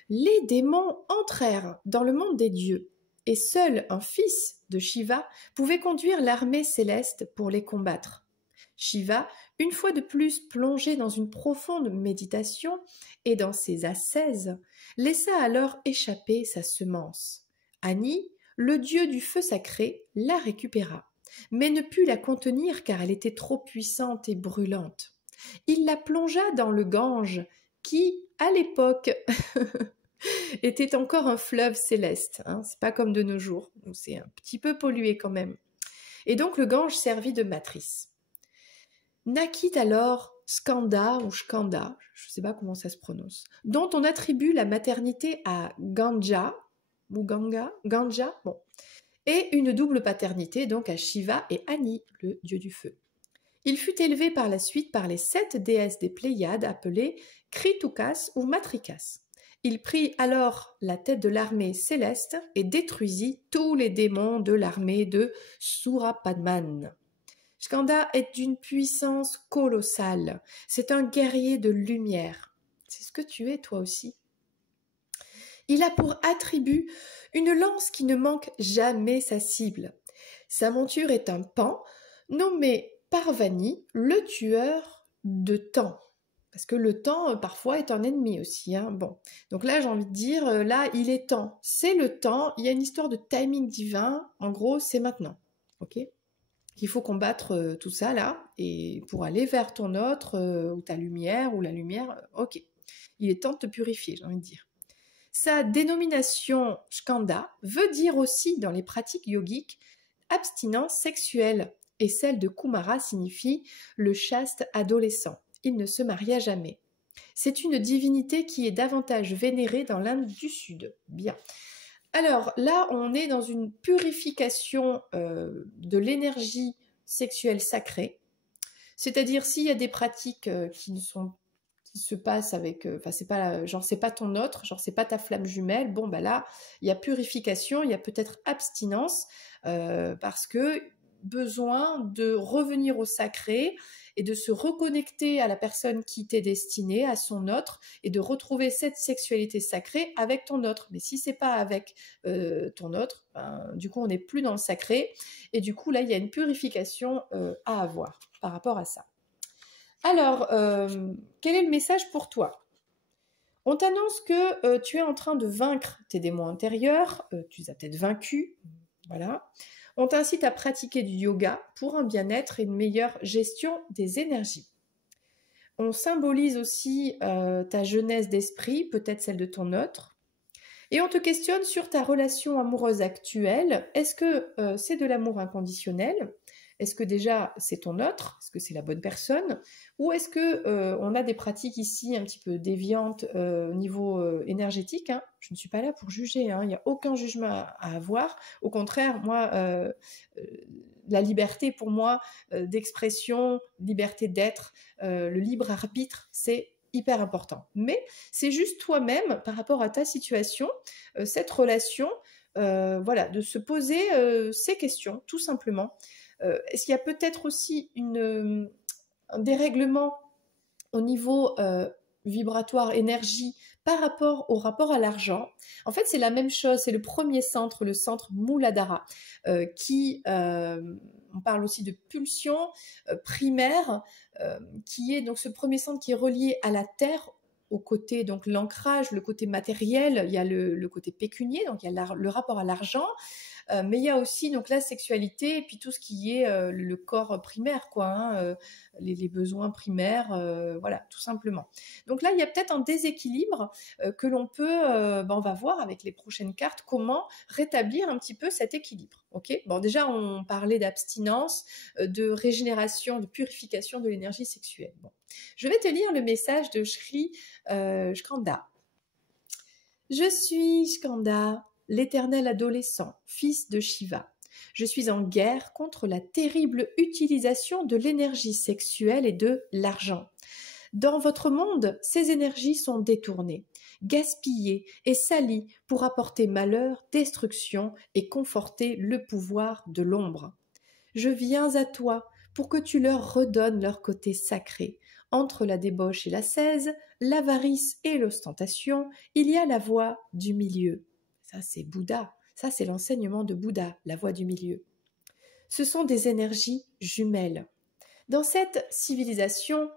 Les démons entrèrent dans le monde des dieux, et seul un fils de Shiva pouvait conduire l'armée céleste pour les combattre. Shiva, une fois de plus plongé dans une profonde méditation et dans ses ascèses, laissa alors échapper sa semence. Ani, le dieu du feu sacré, la récupéra, mais ne put la contenir car elle était trop puissante et brûlante. Il la plongea dans le Gange, qui, à l'époque, était encore un fleuve céleste. Hein, c'est pas comme de nos jours, c'est un petit peu pollué quand même. Et donc le Gange servit de matrice. Naquit alors Skanda ou Skanda, je ne sais pas comment ça se prononce, dont on attribue la maternité à Ganga, ou Ganga, bon, et une double paternité donc à Shiva et Ani, le dieu du feu. Il fut élevé par la suite par les 7 déesses des Pléiades appelées Kritukas ou Matrikas. Il prit alors la tête de l'armée céleste et détruisit tous les démons de l'armée de Surapadman. Skanda est d'une puissance colossale. C'est un guerrier de lumière. C'est ce que tu es toi aussi. Il a pour attribut une lance qui ne manque jamais sa cible. Sa monture est un pan nommé Parvani, le tueur de temps. Parce que le temps, parfois, est un ennemi aussi. Hein. Bon, donc là, j'ai envie de dire, là, il est temps. C'est le temps. Il y a une histoire de timing divin. En gros, c'est maintenant. Ok. Il faut combattre tout ça là, et pour aller vers ton autre, ou ta lumière, ou la lumière. Ok. Il est temps de te purifier, j'ai envie de dire. Sa dénomination skanda veut dire aussi, dans les pratiques yogiques, abstinence sexuelle. Et celle de Kumara signifie le chaste adolescent. Il ne se maria jamais. C'est une divinité qui est davantage vénérée dans l'Inde du Sud. Bien. Alors là, on est dans une purification de l'énergie sexuelle sacrée. C'est-à-dire s'il y a des pratiques qui se passent avec, enfin c'est pas, genre c'est pas ton autre, genre c'est pas ta flamme jumelle. Bon bah là, il y a purification, il y a peut-être abstinence parce que besoin de revenir au sacré et de se reconnecter à la personne qui t'est destinée, à son autre, et de retrouver cette sexualité sacrée avec ton autre. Mais si c'est pas avec ton autre, ben, du coup on n'est plus dans le sacré, et du coup là il y a une purification à avoir par rapport à ça. Alors, quel est le message pour toi? On t'annonce que tu es en train de vaincre tes démons intérieurs, tu les as peut-être vaincus, voilà. On t'incite à pratiquer du yoga pour un bien-être et une meilleure gestion des énergies. On symbolise aussi ta jeunesse d'esprit, peut-être celle de ton autre. Et on te questionne sur ta relation amoureuse actuelle. Est-ce que c'est de l'amour inconditionnel? Est-ce que déjà c'est ton autre? Est-ce que c'est la bonne personne? Ou est-ce que on a des pratiques ici un petit peu déviantes au niveau énergétique, hein? Je ne suis pas là pour juger, hein. Il n'y a aucun jugement à avoir. Au contraire, moi, la liberté pour moi d'expression, liberté d'être, le libre arbitre, c'est hyper important. Mais c'est juste toi-même, par rapport à ta situation, cette relation, voilà, de se poser ces questions, tout simplement. Est-ce qu'il y a peut-être aussi un dérèglement au niveau vibratoire, énergie, par rapport au rapport à l'argent? En fait, c'est la même chose, c'est le premier centre, le centre Muladhara, on parle aussi de pulsion primaire, qui est donc ce premier centre qui est relié à la terre, au côté, donc l'ancrage, le côté matériel, il y a le côté pécunier, donc il y a le rapport à l'argent, mais il y a aussi donc la sexualité et puis tout ce qui est le corps primaire, quoi, hein, les besoins primaires, voilà, tout simplement. Donc là, il y a peut-être un déséquilibre que l'on peut, on va voir avec les prochaines cartes comment rétablir un petit peu cet équilibre. Ok, bon, déjà on parlait d'abstinence, de régénération, de purification de l'énergie sexuelle. Bon. Je vais te lire le message de Shri Skanda. Je suis Skanda, l'éternel adolescent, fils de Shiva. Je suis en guerre contre la terrible utilisation de l'énergie sexuelle et de l'argent. Dans votre monde, ces énergies sont détournées, gaspillées et salies pour apporter malheur, destruction et conforter le pouvoir de l'ombre. Je viens à toi pour que tu leur redonnes leur côté sacré. Entre la débauche et l'ascèse, l'avarice et l'ostentation, il y a la voie du milieu. Ça, c'est Bouddha. Ça, c'est l'enseignement de Bouddha, la voie du milieu. Ce sont des énergies jumelles. Dans cette civilisation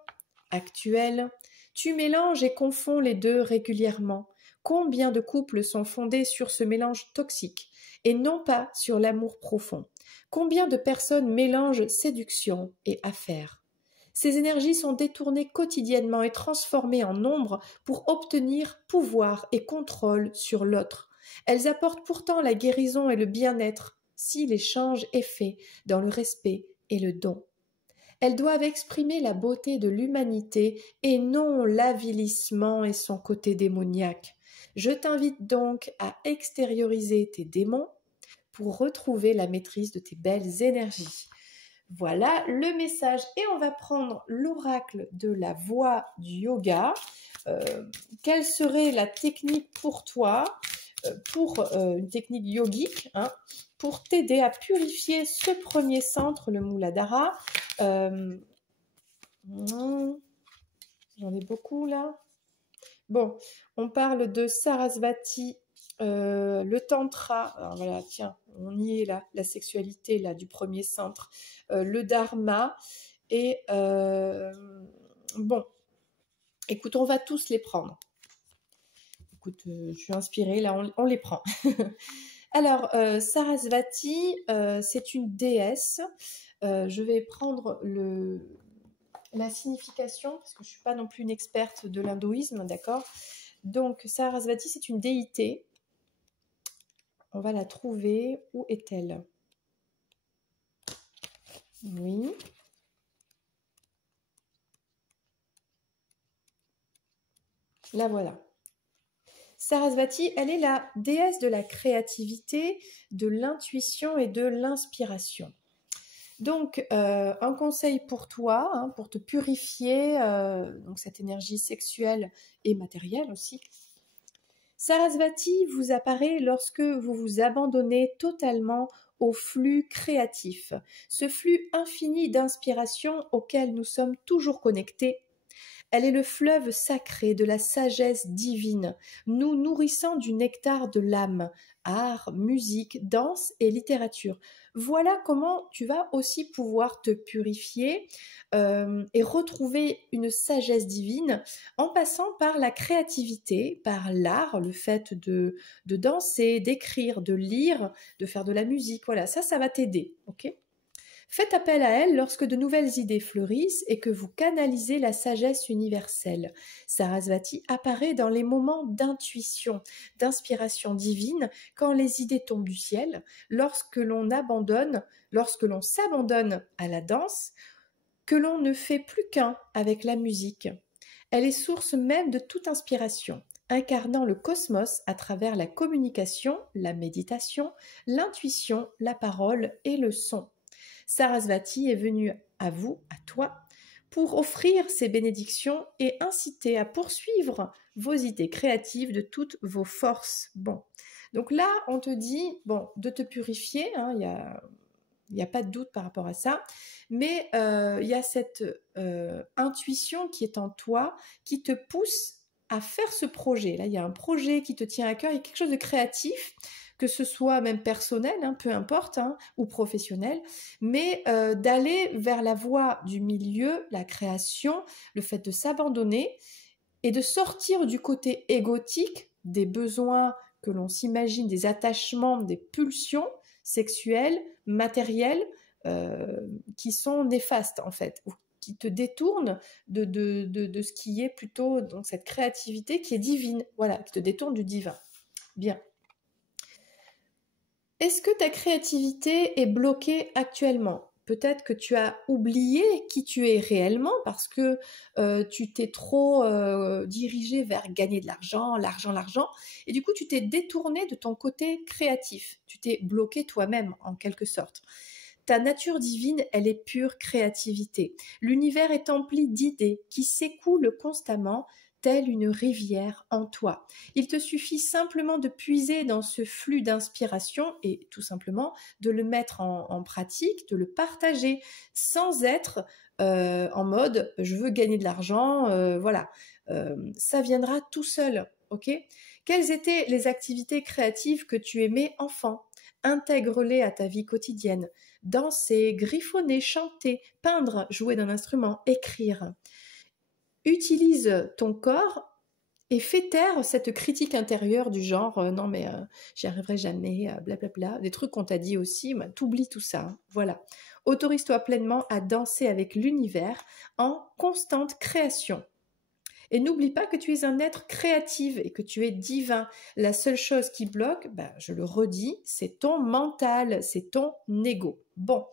actuelle, tu mélanges et confonds les deux régulièrement. Combien de couples sont fondés sur ce mélange toxique et non pas sur l'amour profond? Combien de personnes mélangent séduction et affaire? Ces énergies sont détournées quotidiennement et transformées en ombre pour obtenir pouvoir et contrôle sur l'autre. Elles apportent pourtant la guérison et le bien-être si l'échange est fait dans le respect et le don. Elles doivent exprimer la beauté de l'humanité et non l'avilissement et son côté démoniaque. Je t'invite donc à extérioriser tes démons pour retrouver la maîtrise de tes belles énergies. Voilà le message. Et on va prendre l'oracle de la voie du yoga. Quelle serait la technique pour toi, pour une technique yogique, hein, pour t'aider à purifier ce premier centre, le Muladhara. J'en ai beaucoup là. Bon, on parle de Sarasvati le tantra, alors voilà, tiens, on y est là, la sexualité là du premier centre, le dharma et bon, écoute, on va tous les prendre. Écoute, je suis inspirée, là on les prend. Alors, Sarasvati, c'est une déesse. Je vais prendre la signification, parce que je ne suis pas non plus une experte de l'hindouisme, d'accord? Donc, Sarasvati, c'est une déité. On va la trouver. Où est-elle? Oui. La voilà. Sarasvati, elle est la déesse de la créativité, de l'intuition et de l'inspiration. Donc, un conseil pour toi, hein, pour te purifier, donc cette énergie sexuelle et matérielle aussi. Sarasvati vous apparaît lorsque vous vous abandonnez totalement au flux créatif, ce flux infini d'inspiration auquel nous sommes toujours connectés. Elle est le fleuve sacré de la sagesse divine, nous nourrissant du nectar de l'âme, art, musique, danse et littérature. Voilà comment tu vas aussi pouvoir te purifier et retrouver une sagesse divine en passant par la créativité, par l'art, le fait de danser, d'écrire, de lire, de faire de la musique. Voilà, ça va t'aider, ok ? Faites appel à elle lorsque de nouvelles idées fleurissent et que vous canalisez la sagesse universelle. Sarasvati apparaît dans les moments d'intuition, d'inspiration divine, quand les idées tombent du ciel, lorsque l'on s'abandonne à la danse, que l'on ne fait plus qu'un avec la musique. Elle est source même de toute inspiration, incarnant le cosmos à travers la communication, la méditation, l'intuition, la parole et le son. Sarasvati est venue à vous, à toi, pour offrir ses bénédictions et inciter à poursuivre vos idées créatives de toutes vos forces. Bon, donc là, on te dit, bon, de te purifier, hein, il n'y a pas de doute par rapport à ça, mais il y a cette intuition qui est en toi, qui te pousse à faire ce projet. Là, il y a un projet qui te tient à cœur, il y a quelque chose de créatif, que ce soit même personnel, hein, peu importe, hein, ou professionnel, mais d'aller vers la voie du milieu, la création, le fait de s'abandonner et de sortir du côté égotique, des besoins que l'on s'imagine, des attachements, des pulsions sexuelles, matérielles, qui sont néfastes en fait, ou qui te détournent de ce qui est plutôt donc cette créativité qui est divine, voilà, qui te détourne du divin. Bien. Est-ce que ta créativité est bloquée actuellement? Peut-être que tu as oublié qui tu es réellement parce que tu t'es trop dirigé vers gagner de l'argent, l'argent, et du coup tu t'es détourné de ton côté créatif. Tu t'es bloqué toi-même en quelque sorte. Ta nature divine, elle est pure créativité. L'univers est empli d'idées qui s'écoulent constamment, telle une rivière en toi. Il te suffit simplement de puiser dans ce flux d'inspiration et tout simplement de le mettre en pratique, de le partager sans être en mode je veux gagner de l'argent, voilà. Ça viendra tout seul, ok? Quelles étaient les activités créatives que tu aimais enfant? Intègre-les à ta vie quotidienne. Danser, griffonner, chanter, peindre, jouer d'un instrument, écrire. Utilise ton corps et fais taire cette critique intérieure du genre non mais j'y arriverai jamais, blablabla, des trucs qu'on t'a dit aussi, bah, t'oublies tout ça, hein, voilà. Autorise-toi pleinement à danser avec l'univers en constante création. Et n'oublie pas que tu es un être créatif et que tu es divin. La seule chose qui bloque, bah, je le redis, c'est ton mental, c'est ton ego. Bon,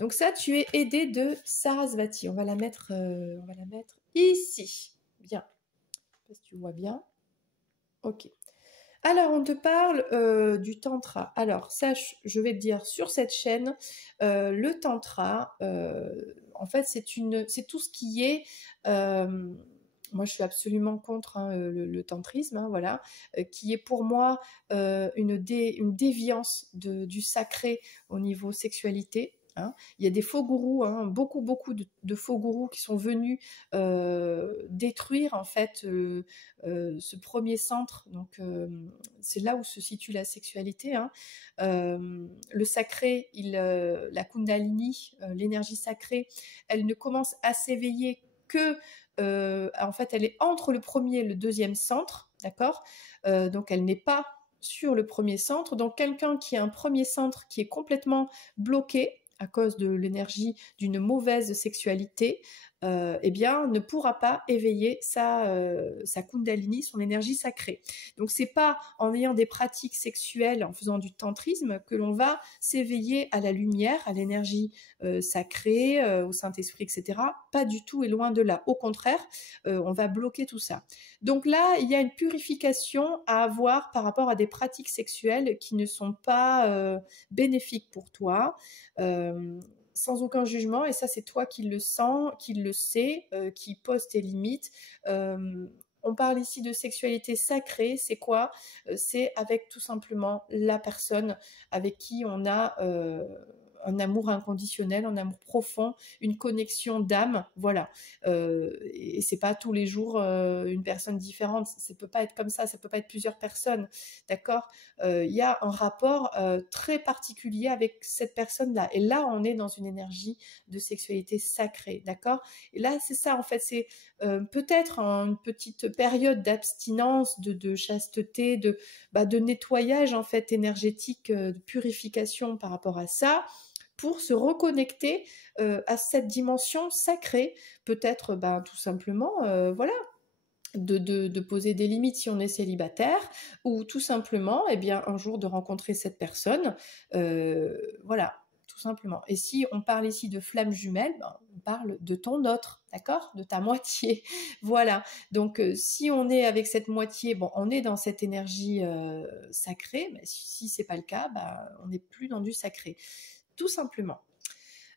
donc ça, tu es aidé de Sarasvati. On va la mettre ici. Bien. Je sais pas si tu vois bien. Ok. Alors, on te parle du tantra. Alors, sache, je vais te dire sur cette chaîne, le tantra, en fait, c'est tout ce qui est moi je suis absolument contre hein, le tantrisme, hein, voilà, qui est pour moi une déviance du sacré au niveau sexualité. hein. Il y a des faux gourous, hein, beaucoup de faux gourous qui sont venus détruire en fait ce premier centre. Donc c'est là où se situe la sexualité, hein. Le sacré, la Kundalini, l'énergie sacrée, elle ne commence à s'éveiller que en fait, elle est entre le premier et le deuxième centre, d'accord. Donc elle n'est pas sur le premier centre. Donc quelqu'un qui a un premier centre qui est complètement bloqué à cause de l'énergie d'une mauvaise sexualité, eh bien, ne pourra pas éveiller sa Kundalini, son énergie sacrée. Donc, c'est pas en ayant des pratiques sexuelles, en faisant du tantrisme, que l'on va s'éveiller à la lumière, à l'énergie sacrée, au Saint-Esprit, etc. Pas du tout et loin de là. Au contraire, on va bloquer tout ça. Donc là, il y a une purification à avoir par rapport à des pratiques sexuelles qui ne sont pas bénéfiques pour toi. Sans aucun jugement, et ça c'est toi qui le sens, qui le sais, qui pose tes limites. On parle ici de sexualité sacrée, c'est quoi? C'est avec tout simplement la personne avec qui on a un amour inconditionnel, un amour profond, une connexion d'âme, voilà. Et c'est pas tous les jours une personne différente, ça peut pas être comme ça peut pas être plusieurs personnes, d'accord. Il y a un rapport très particulier avec cette personne-là. Et là, on est dans une énergie de sexualité sacrée, d'accord. Et là, c'est ça, en fait, c'est peut-être une petite période d'abstinence, de chasteté, de nettoyage, en fait, énergétique, de purification par rapport à ça, pour se reconnecter à cette dimension sacrée, peut-être tout simplement, voilà, de poser des limites si on est célibataire, ou tout simplement, eh bien, un jour de rencontrer cette personne, voilà, tout simplement. Et si on parle ici de flamme jumelle, on parle de ton autre, d'accord, de ta moitié, voilà. Donc, si on est avec cette moitié, bon, on est dans cette énergie sacrée, mais si c'est pas le cas, on n'est plus dans du sacré, tout simplement.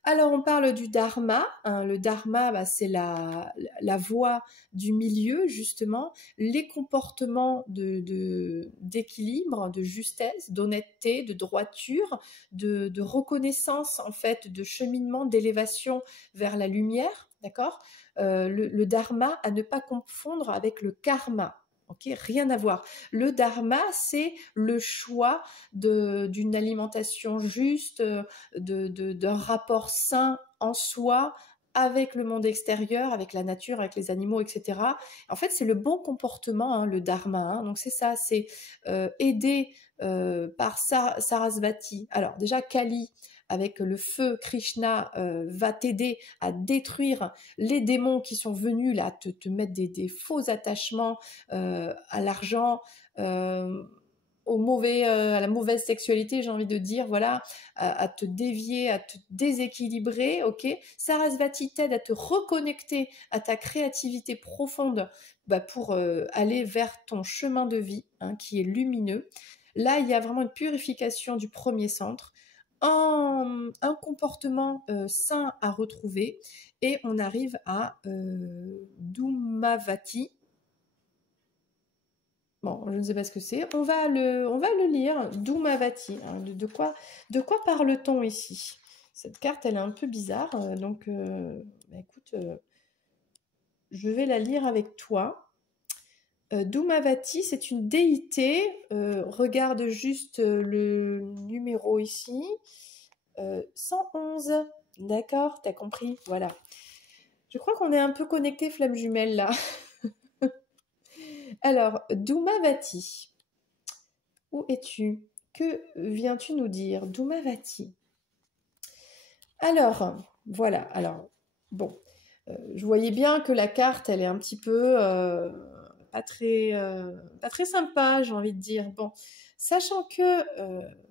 Alors, on parle du dharma, hein. Le dharma, c'est la voie du milieu, justement, les comportements d'équilibre, de justesse, d'honnêteté, de droiture, de reconnaissance, en fait, de cheminement, d'élévation vers la lumière, d'accord. Le dharma, à ne pas confondre avec le karma. Ok, rien à voir. Le dharma, c'est le choix d'une alimentation juste, d'un rapport sain en soi avec le monde extérieur, avec la nature, avec les animaux, etc. En fait, c'est le bon comportement, hein, le dharma, hein. Donc c'est ça, c'est aidé par Sarasvati. Alors déjà, Kali, avec le feu, Krishna va t'aider à détruire les démons qui sont venus là te mettre des faux attachements à l'argent, à la mauvaise sexualité, j'ai envie de dire, voilà, à te dévier, à te déséquilibrer, ok. Sarasvati t'aide à te reconnecter à ta créativité profonde, pour aller vers ton chemin de vie, hein, qui est lumineux. Là, il y a vraiment une purification du premier centre, un comportement sain à retrouver, et on arrive à Dhumavati. Bon, je ne sais pas ce que c'est. On va le lire. Dhumavati. Hein. De quoi parle-t-on ici? Cette carte, elle est un peu bizarre. Donc, écoute, je vais la lire avec toi. Dhumavati, c'est une déité. Regarde juste le numéro ici. 111. D'accord, t'as compris? Voilà. Je crois qu'on est un peu connecté flamme jumelle là. Alors, Dhumavati. Où es-tu? Que viens-tu nous dire? Dhumavati. Alors, voilà. Alors, bon. Je voyais bien que la carte, elle est un petit peu pas très sympa, j'ai envie de dire. Bon, sachant que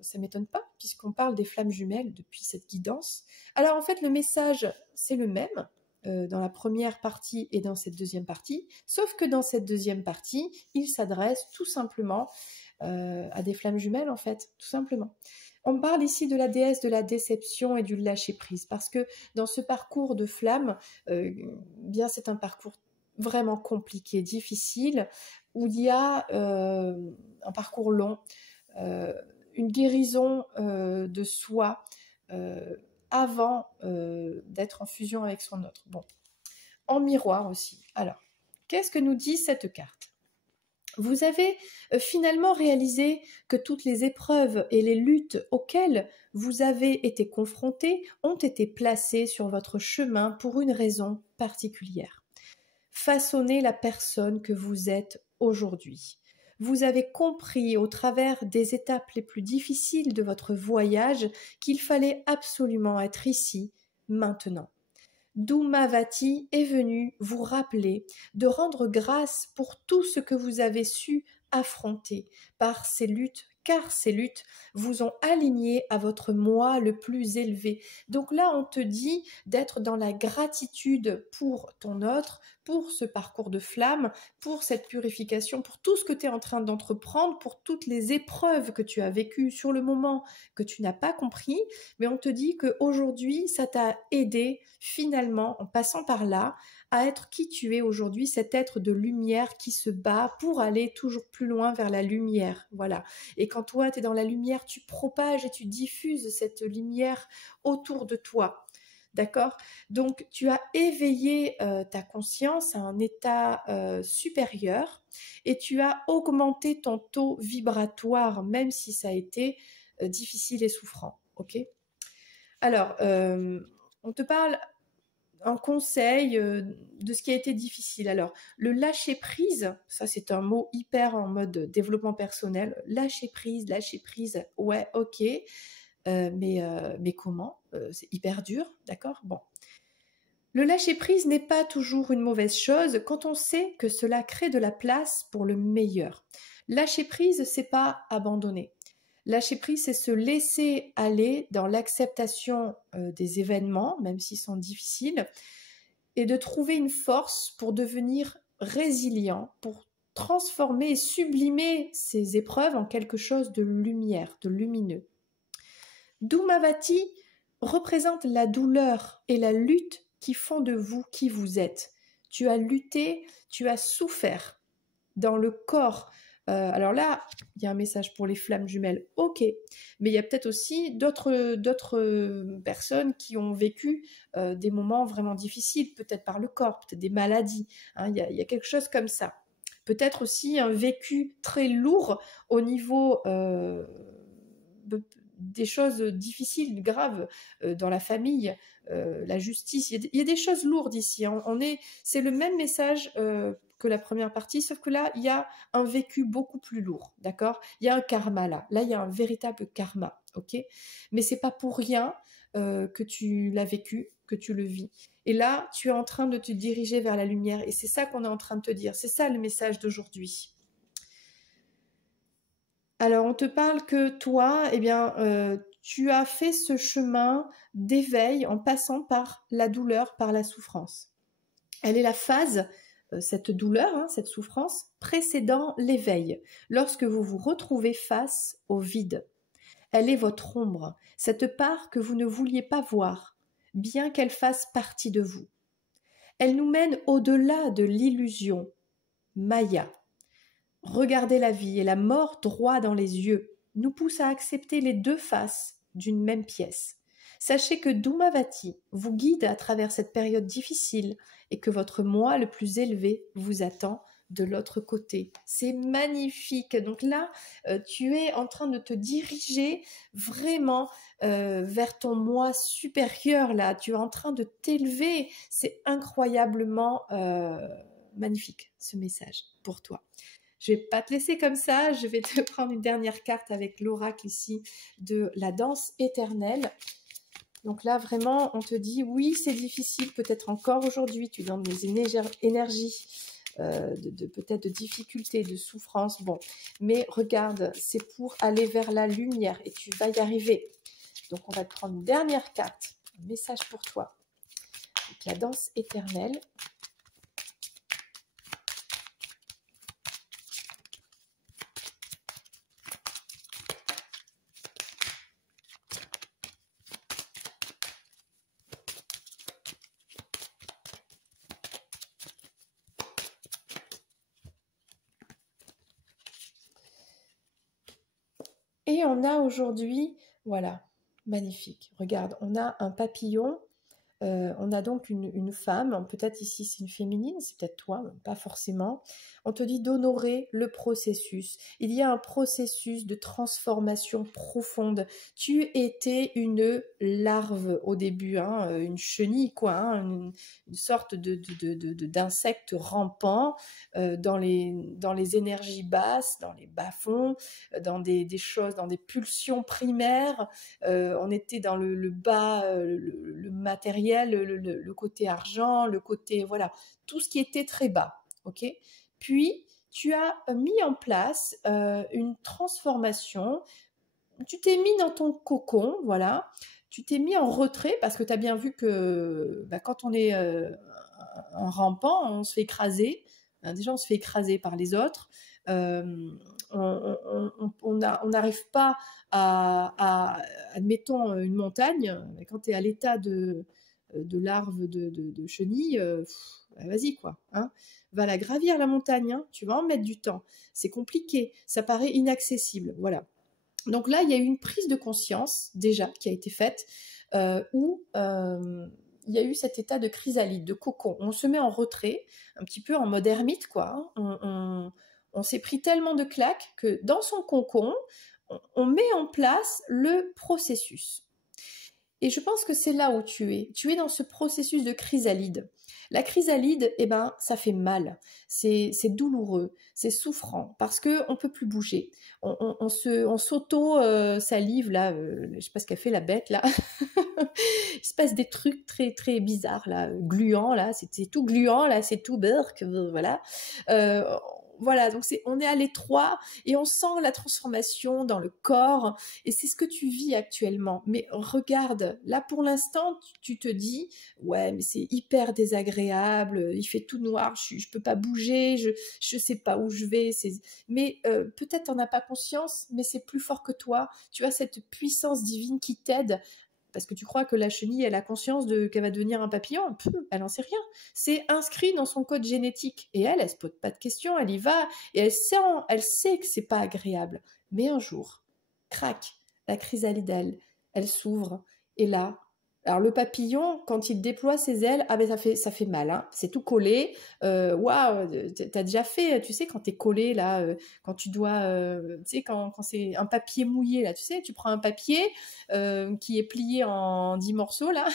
ça m'étonne pas, puisqu'on parle des flammes jumelles depuis cette guidance. Alors, en fait, le message, c'est le même dans la première partie et dans cette deuxième partie, sauf que dans cette deuxième partie, il s'adresse tout simplement à des flammes jumelles, en fait, tout simplement. On parle ici de la déesse de la déception et du lâcher-prise, parce que dans ce parcours de flammes, bien c'est un parcours vraiment compliqué, difficile, où il y a un parcours long, une guérison de soi avant d'être en fusion avec son autre. Bon, en miroir aussi. Alors, qu'est-ce que nous dit cette carte? Vous avez finalement réalisé que toutes les épreuves et les luttes auxquelles vous avez été confrontés ont été placées sur votre chemin pour une raison particulière. Façonner la personne que vous êtes aujourd'hui. Vous avez compris au travers des étapes les plus difficiles de votre voyage qu'il fallait absolument être ici, maintenant. Doumavati est venu vous rappeler de rendre grâce pour tout ce que vous avez su affronter par ces luttes, car ces luttes vous ont aligné à votre moi le plus élevé. Donc là, on te dit d'être dans la gratitude pour ton autre, pour ce parcours de flamme, pour cette purification, pour tout ce que tu es en train d'entreprendre, pour toutes les épreuves que tu as vécues sur le moment que tu n'as pas compris, mais on te dit qu'aujourd'hui, ça t'a aidé finalement, en passant par là, à être qui tu es aujourd'hui, cet être de lumière qui se bat pour aller toujours plus loin vers la lumière. Voilà. Et quand toi, tu es dans la lumière, tu propages et tu diffuses cette lumière autour de toi. D'accord? Donc, tu as éveillé ta conscience à un état supérieur et tu as augmenté ton taux vibratoire, même si ça a été difficile et souffrant. Ok? Alors, on te parle un conseil de ce qui a été difficile. Alors, le lâcher prise, ça c'est un mot hyper en mode développement personnel. Lâcher prise, ouais, ok, mais comment c'est hyper dur, d'accord? Bon. Le lâcher prise n'est pas toujours une mauvaise chose quand on sait que cela crée de la place pour le meilleur. Lâcher prise, c'est pas abandonner. Lâcher prise, c'est se laisser aller dans l'acceptation des événements, même s'ils sont difficiles, et de trouver une force pour devenir résilient, pour transformer et sublimer ces épreuves en quelque chose de lumière, de lumineux. Doumavati représente la douleur et la lutte qui font de vous qui vous êtes. Tu as lutté, tu as souffert dans le corps. Alors là, il y a un message pour les flammes jumelles, ok, mais il y a peut-être aussi d'autres personnes qui ont vécu des moments vraiment difficiles, peut-être par le corps, peut-être des maladies, hein, il y a quelque chose comme ça. Peut-être aussi un vécu très lourd au niveau des choses difficiles, graves dans la famille, la justice. Il y a des choses lourdes ici. Hein. C'est le même message que la première partie, sauf que là, il y a un vécu beaucoup plus lourd, d'accord? Il y a un karma là. Là, il y a un véritable karma, ok? Mais c'est pas pour rien que tu l'as vécu, que tu le vis. Et là, tu es en train de te diriger vers la lumière. Et c'est ça qu'on est en train de te dire. C'est ça le message d'aujourd'hui. Alors, on te parle que toi, eh bien, tu as fait ce chemin d'éveil en passant par la douleur, par la souffrance. Elle est la phase, cette douleur, hein, cette souffrance, précédant l'éveil, lorsque vous vous retrouvez face au vide. Elle est votre ombre, cette part que vous ne vouliez pas voir, bien qu'elle fasse partie de vous. Elle nous mène au-delà de l'illusion, Maya. Regarder la vie et la mort droit dans les yeux nous pousse à accepter les deux faces d'une même pièce. Sachez que Doumavati vous guide à travers cette période difficile et que votre moi le plus élevé vous attend de l'autre côté. C'est magnifique. Donc là, tu es en train de te diriger vraiment vers ton moi supérieur. Là, tu es en train de t'élever. C'est incroyablement magnifique ce message pour toi. Je vais pas te laisser comme ça, je vais te prendre une dernière carte avec l'oracle ici de la danse éternelle. Donc là, vraiment, on te dit, oui, c'est difficile, peut-être encore aujourd'hui, tu donnes des énergies peut-être de difficultés, de souffrance. Bon, mais regarde, c'est pour aller vers la lumière et tu vas y arriver. Donc, on va te prendre une dernière carte, un message pour toi. Donc, la danse éternelle. Et on a aujourd'hui, voilà, Magnifique. Regarde, on a un papillon. On a donc une femme, peut-être ici c'est une féminine, c'est peut-être toi, pas forcément. On te dit d'honorer le processus. Il y a un processus de transformation profonde. Tu étais une larve au début, hein, une chenille, quoi, hein, une sorte d'insecte rampant dans les énergies basses, dans les bas-fonds, dans des choses, dans des pulsions primaires. On était dans le bas, le matériel, le côté argent, le côté, voilà, tout ce qui était très bas, ok. Puis, tu as mis en place une transformation, tu t'es mis dans ton cocon, voilà, tu t'es mis en retrait parce que tu as bien vu que bah, quand on est un rampant, on se fait écraser. Déjà, on se fait écraser par les autres. Euh, on n'arrive pas admettons, une montagne. Quand tu es à l'état de larve de chenille, bah, vas-y quoi. Hein, va la gravir la montagne. Hein, tu vas en mettre du temps. C'est compliqué. Ça paraît inaccessible. Voilà. Donc là, il y a eu une prise de conscience déjà qui a été faite où il y a eu cet état de chrysalide, de cocon. On se met en retrait, un petit peu en mode ermite, quoi. On s'est pris tellement de claques que dans son cocon, on met en place le processus. Et je pense que c'est là où tu es. Tu es dans ce processus de chrysalide. La chrysalide, eh ben, ça fait mal. C'est douloureux, c'est souffrant parce que on peut plus bouger. On s'auto-salive là. Je sais pas ce qu'a fait la bête là. Il se passe des trucs très très bizarres là, gluants là. C'est tout gluant là, c'est tout berk, voilà. Euh, voilà, donc on est à l'étroit et on sent la transformation dans le corps et c'est ce que tu vis actuellement. Mais regarde, là pour l'instant, tu te dis, ouais, mais c'est hyper désagréable, il fait tout noir, je peux pas bouger, je sais pas où je vais. Mais peut-être t'en as pas conscience, mais c'est plus fort que toi. Tu as cette puissance divine qui t'aide parce que tu crois que la chenille, elle a conscience qu'elle va devenir un papillon. Elle n'en sait rien. C'est inscrit dans son code génétique. Et elle se pose pas de questions, elle y va. Et elle sait que c'est pas agréable. Mais un jour, crac, la chrysalide, elle s'ouvre. Et là, alors le papillon, quand il déploie ses ailes, ah ben ça fait mal, hein. C'est tout collé. Waouh, t'as déjà fait, tu sais, quand t'es collé là, quand tu dois, tu sais, quand c'est un papier mouillé là, tu sais, tu prends un papier qui est plié en 10 morceaux là,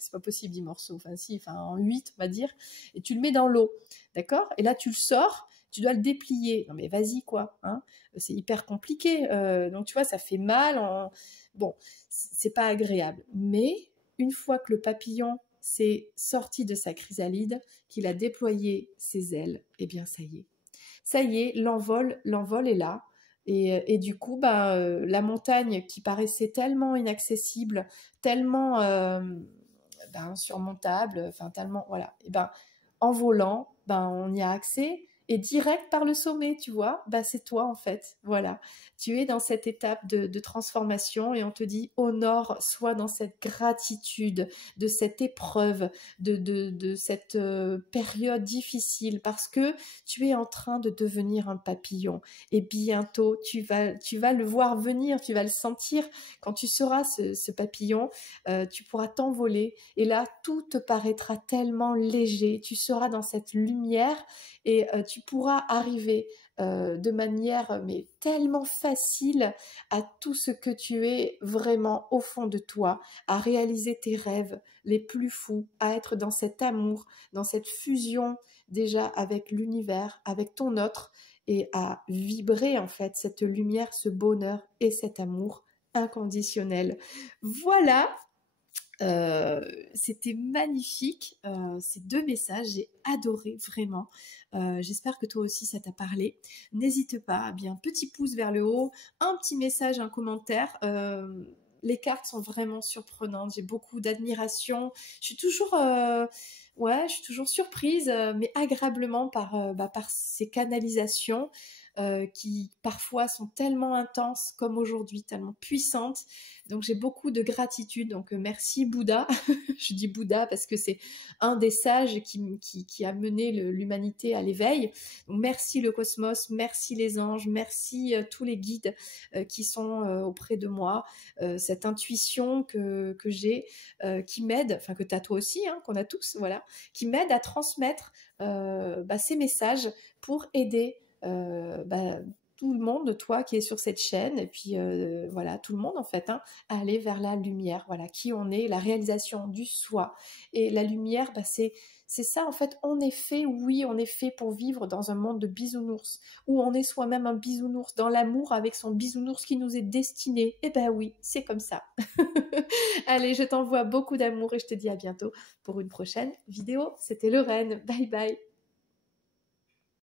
c'est pas possible 10 morceaux, enfin si, enfin en 8 on va dire, et tu le mets dans l'eau, d'accord. Et là tu le sors, tu dois le déplier. Non mais vas-y quoi, hein, c'est hyper compliqué. Donc tu vois, ça fait mal. Bon, c'est pas agréable. Mais une fois que le papillon s'est sorti de sa chrysalide, qu'il a déployé ses ailes, eh bien ça y est, l'envol est là. Et du coup, bah, la montagne qui paraissait tellement inaccessible, tellement insurmontable, enfin tellement, voilà. Et ben, en volant, ben, on y a accès et direct par le sommet, tu vois, bah, c'est toi en fait, voilà. Tu es dans cette étape de transformation et on te dit honore, sois dans cette gratitude de cette épreuve, de cette période difficile parce que tu es en train de devenir un papillon et bientôt tu vas le voir venir, tu vas le sentir quand tu seras ce papillon, tu pourras t'envoler et là tout te paraîtra tellement léger, tu seras dans cette lumière et tu pourras arriver de manière mais tellement facile à tout ce que tu es vraiment au fond de toi, à réaliser tes rêves les plus fous, à être dans cet amour, dans cette fusion déjà avec l'univers, avec ton autre, et à vibrer en fait cette lumière, ce bonheur et cet amour inconditionnel. Voilà, c'était magnifique, ces deux messages, j'ai adoré vraiment. J'espère que toi aussi ça t'a parlé. N'hésite pas, eh bien petit pouce vers le haut, un petit message, un commentaire. Les cartes sont vraiment surprenantes, j'ai beaucoup d'admiration. Je suis toujours, je suis toujours surprise, mais agréablement par ces canalisations. qui parfois sont tellement intenses comme aujourd'hui, tellement puissantes. Donc j'ai beaucoup de gratitude. Donc merci Bouddha. Je dis Bouddha parce que c'est un des sages qui a mené l'humanité à l'éveil. Donc merci le cosmos, merci les anges, merci tous les guides qui sont auprès de moi, cette intuition que j'ai, qui m'aide, enfin que tu as toi aussi, hein, qu'on a tous, voilà, qui m'aide à transmettre ces messages pour aider tout le monde, toi qui es sur cette chaîne, et puis voilà, tout le monde en fait, hein, à aller vers la lumière, voilà, qui on est, la réalisation du soi. Et la lumière, c'est ça en fait, on est fait, oui, on est fait pour vivre dans un monde de bisounours, où on est soi-même un bisounours, dans l'amour avec son bisounours qui nous est destiné. Eh ben oui, c'est comme ça. Allez, je t'envoie beaucoup d'amour et je te dis à bientôt pour une prochaine vidéo. C'était Lorraine, bye bye.